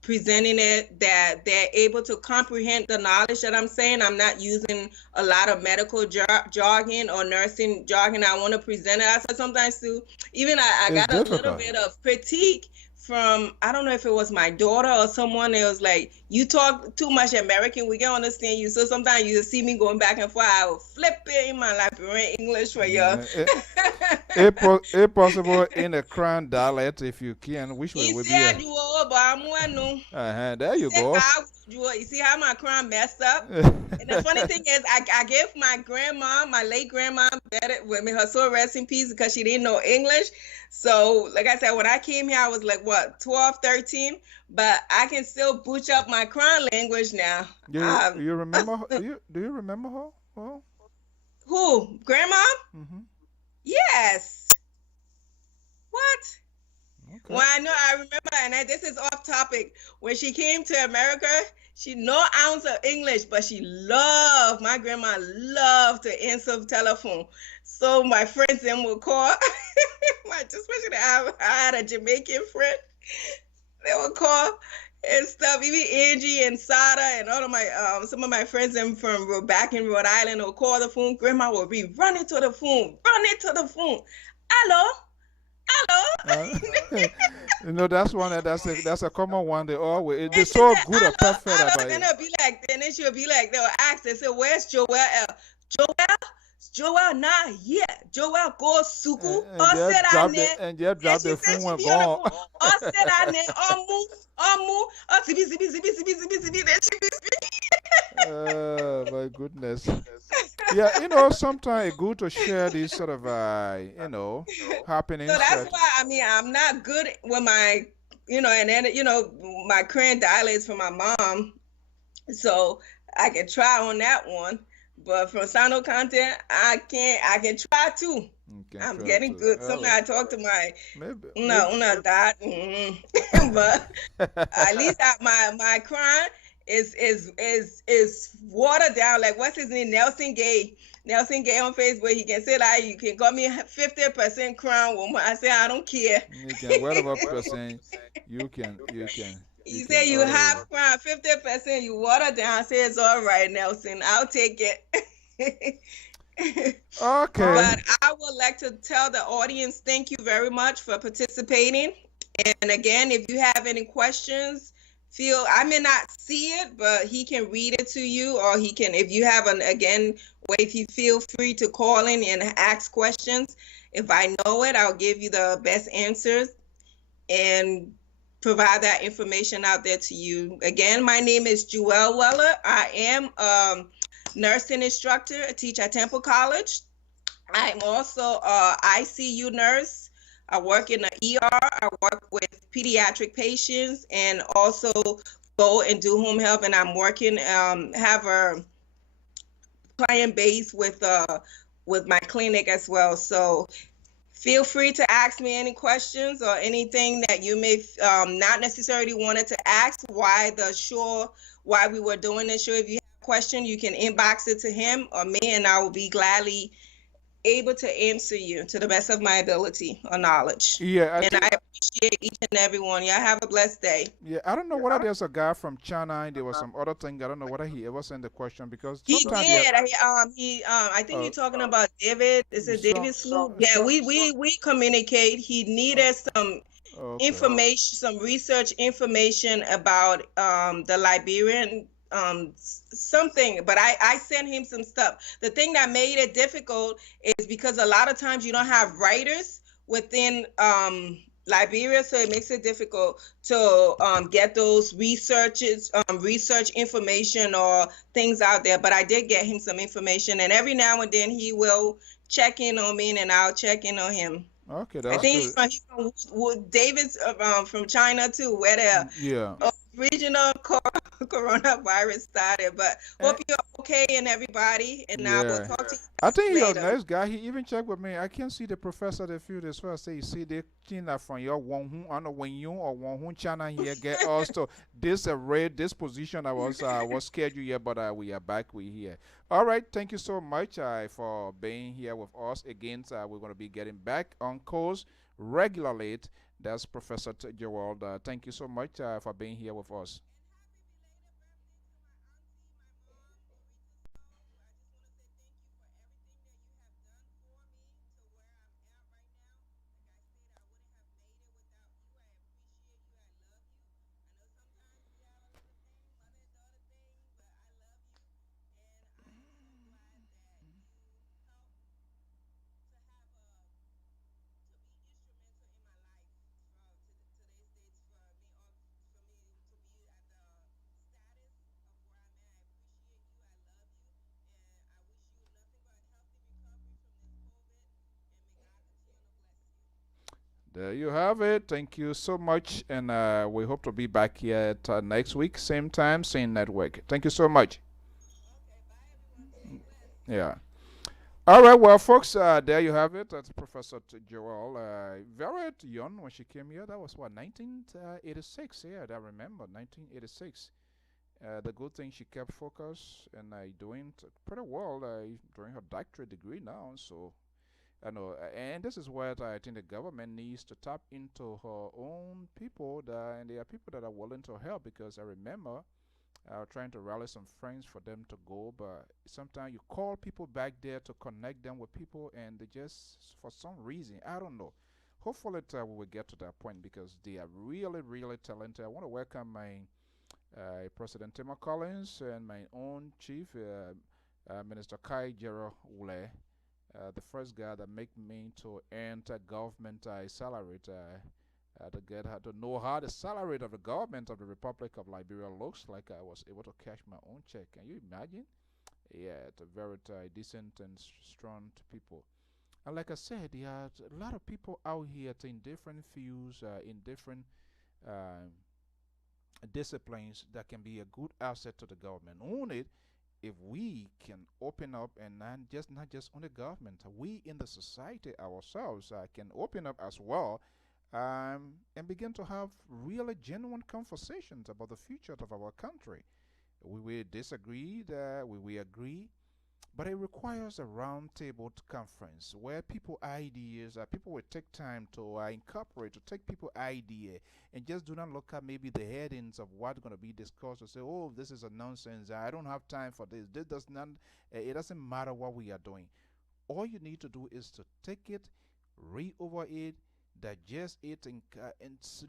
presenting it, that they're able to comprehend the knowledge that I'm saying. I'm not using a lot of medical jargon or nursing jargon. I want to present it. I said sometimes too, even I It's got a little difficult. bit of critique from, I don't know if it was my daughter or someone that was like, you talk too much American, we can understand you. So sometimes you see me going back and forth, I will flip it in my Liberian English for you. If possible, in a crown dialect, if you can, which way would be I do all, but I'm one. there you go. You see how my crown messed up? And the funny thing is, I gave my grandma, my late grandma, better with me, her soul rest in peace, because she didn't know English. So, like I said, when I came here, I was like, what, 12, 13? But I can still butch up my crown language now. You remember her? Do you remember her? Oh. Who? Grandma? Mm-hmm. Yes. What? Okay. Well, I remember, and this is off topic. When she came to America, she no ounce of English, but my grandma loved to answer telephone. So my friends then would call. Especially I had a Jamaican friend. They would call and stuff. Even Angie and Sada and all of my some of my friends from back in Rhode Island would call the phone. Grandma would be running to the phone. Hello. That's one. That's a common one. They always they're so good at perfect about it. Then she'll be like, they'll ask. They say, "Where's Joel? Joel not here. Joel go suku. And you drop the phone and gone. My goodness. Yeah, sometimes it's good to share these sort of, happenings. So that's why, I'm not good with my, and then, my current dialect is from my mom. So I can try on that one. But from Sano content, I can try too. I'm getting good. Sometimes I talk to my dad, but at least my crying is watered down. Like, what's his name? Nelson Gay on Facebook. He can say that you can call me 50% crown woman. I say I don't care. You can whatever percent you can. You say you have crown 50%. You water down. I say it's all right, Nelson. I'll take it. Okay. But I would like to tell the audience, thank you very much for participating. And again, if you have any questions, I may not see it, but he can read it to you, or he can, if you have if you feel free to call in and ask questions. If I know it, I'll give you the best answers and provide that information out there to you. Again, my name is Jewel Weller. I am a nursing instructor. I teach at Temple College. I'm also an ICU nurse. I work in the ER. I work with pediatric patients and also go and do home health. And I'm working, have a client base with my clinic as well. So feel free to ask me any questions or anything that you may not necessarily wanted to ask. Why we were doing this show. If you have a question, you can inbox it to him or me, and I will be gladly able to answer you to the best of my ability or knowledge. Yeah, I appreciate each and every one. Y'all have a blessed day. Yeah, I don't know whether there's a guy from China and there was some other thing. I don't know whether he ever sent the question because he did. I think you're talking about David. Is it David Sloop? Yeah, we communicate. He needed some information, some research information about the Liberian something, but I sent him some stuff. The thing that made it difficult is because a lot of times you don't have writers within Liberia, so it makes it difficult to get those research information or things out there. But I did get him some information, and every now and then he will check in on me, and I'll check in on him. Okay, that's I think he's from David's from China too, where the regional coronavirus started. But hope you're okay and everybody, and I will talk to you. I think he's a nice guy. He even checked with me. I can see the professor the few days first say, you see the thing that from your one who I know when you or one who China here get also this position I was scheduled here, but we are back. We here. All right, thank you so much for being here with us again. We're going to be getting back on course regularly That's Professor Gerald. Thank you so much for being here with us. There you have it. Thank you so much. And we hope to be back here at, next week, same time, same network. Thank you so much. Yeah. All right, well, folks, there you have it. That's Professor Joel. Very young when she came here. That was what, 1986? Yeah, I remember, 1986. The good thing, she kept focus and doing pretty well during her doctorate degree now. So I know, and this is where I think the government needs to tap into her own people, and there are people that are willing to help, because I remember trying to rally some friends for them to go, but sometimes you call people back there to connect them with people, and they just, for some reason, I don't know. Hopefully, we will get to that point, because they are really, really talented. I want to welcome my President Timur Collins and my own chief, Minister Kai Jero Wule, the first guy that make me to enter government salary to get how to know how the salary of the government of the Republic of Liberia looks like. I was able to cash my own check. Can you imagine? Yeah, it's a very decent and strong people. And like I said, there are a lot of people out here in different fields, in different uh, disciplines that can be a good asset to the government. Only if we can open up, and not just on the government, we in the society ourselves can open up as well, and begin to have really genuine conversations about the future of our country. We will disagree, we will agree, but it requires a roundtable conference where people ideas, people will take time to incorporate, to take people idea, and just do not look at maybe the headings of what's going to be discussed or say, oh, this is a nonsense. I don't have time for this. This does not. It doesn't matter what we are doing. All you need to do is to take it, read over it, digest it, and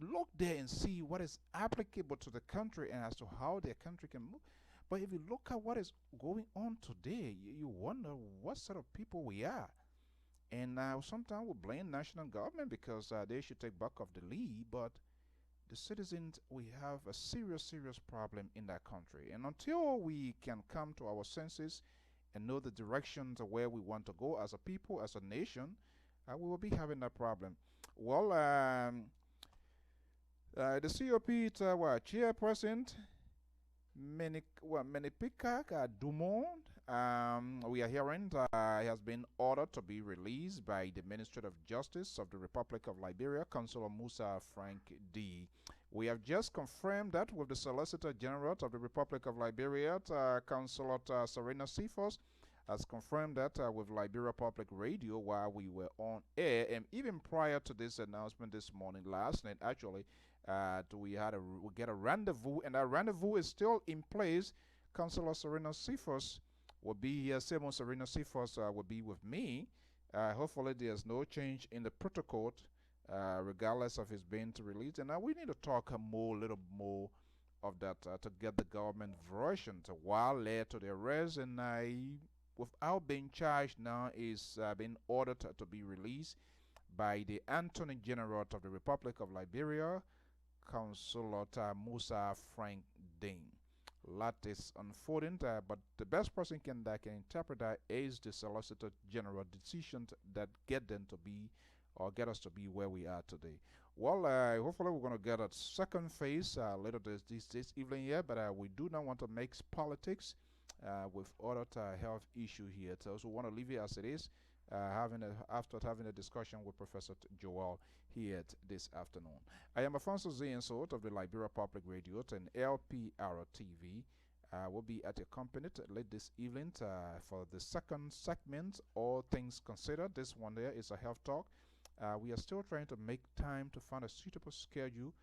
look there and see what is applicable to the country and as to how the country can move. But if you look at what is going on today, you wonder what sort of people we are. And sometimes we blame national government because they should take back of the lead, but the citizens, we have a serious, serious problem in that country. And until we can come to our senses and know the directions of where we want to go as a people, as a nation, we will be having that problem. Well, the COP chairperson, Menipika Dumont, we are hearing he has been ordered to be released by the Ministry of Justice of the Republic of Liberia, Consular Musa Frank D. We have just confirmed that with the Solicitor General of the Republic of Liberia, Consular Serena Cephas, has confirmed that with Liberia Public Radio while we were on air, and even prior to this announcement this morning, last night actually, we get a rendezvous, and that rendezvous is still in place. Councillor Serena Cephas will be here. Simon Serena Cephas will be with me. Hopefully, there's no change in the protocol, regardless of his being released. And we need to talk a little more of that to get the government version to while led to the arrest, and without being charged now is being ordered to be released by the Attorney General of the Republic of Liberia, Consular Musa Frank Dean. Lot is unfolding, but the best person that can interpret that is the Solicitor General decisions that get them to be, or get us to be where we are today. Well, hopefully we're going to get a second phase later this evening here, but we do not want to mix politics with other health issue here. So we want to leave it as it is, after having a discussion with Professor Joel here this afternoon. I am Afonso Ziensot of the Liberia Public Radio and LPR TV. Will be at your company late this evening for the second segment, All Things Considered. This one there is a health talk. We are still trying to make time to find a suitable schedule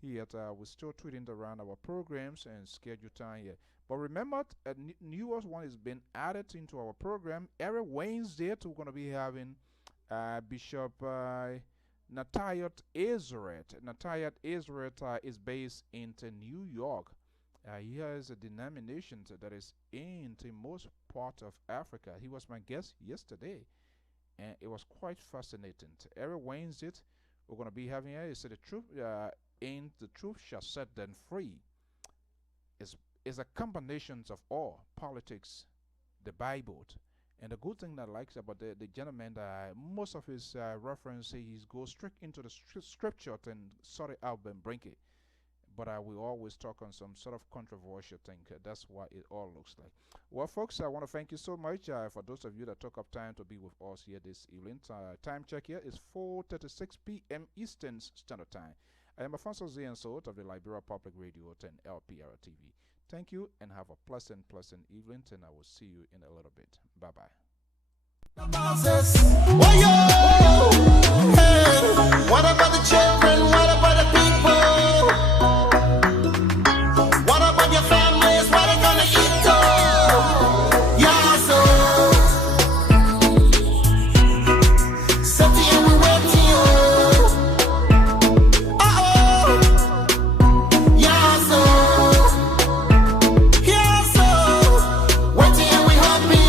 here. We're still tweeting around our programs and schedule time here. But remember, a newest one is being added into our program. Every Wednesday, we're going to be having Bishop Natayat Ezeret. Natayat Ezeret is based in New York. He has a denomination that is in the most part of Africa. He was my guest yesterday, and it was quite fascinating. Every Wednesday, we're going to be having here. He said, "The truth, and the truth shall set them free." Is a combination of all politics, the Bible, and the good thing that I like about the gentleman that most of his references goes straight into the scripture and sort it out and bring it. But we always talk on some sort of controversial thing. That's what it all looks like. Well, folks, I want to thank you so much for those of you that took up time to be with us here this evening. Time check here is 4:36 p.m. Eastern Standard Time. I am Afonso Z and Sot of the Liberia Public Radio and LPR TV. Thank you and have a pleasant evening, and I will see you in a little bit. Bye-bye. Hey, what about the children? What about the people? What about your families? What are they gonna eat? Yeah, so Septi and we waiting. Yeah, so waiting and we happy.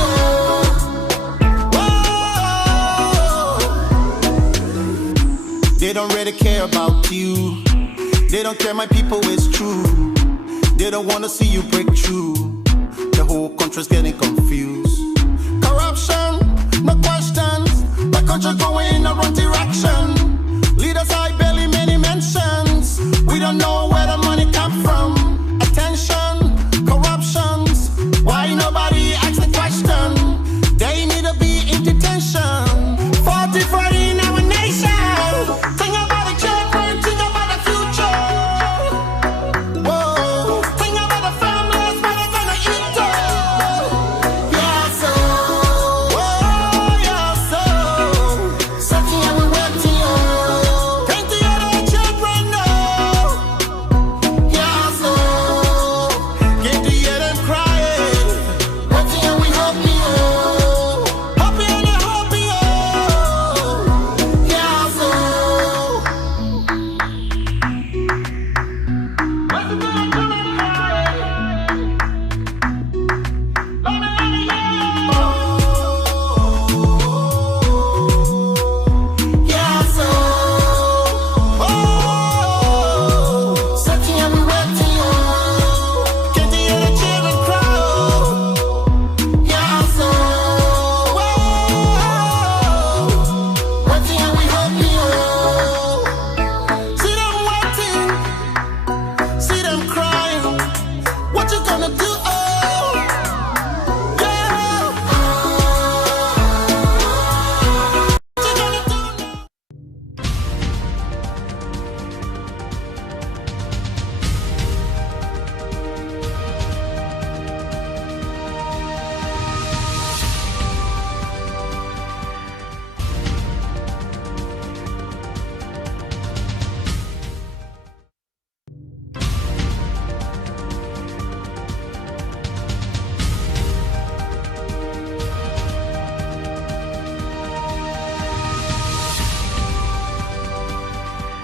They don't really care about you. They don't care, my people, it's true. They don't want to see you break through. The whole country's getting confused. Corruption, no questions. The country going in the wrong direction. Leaders, I bet.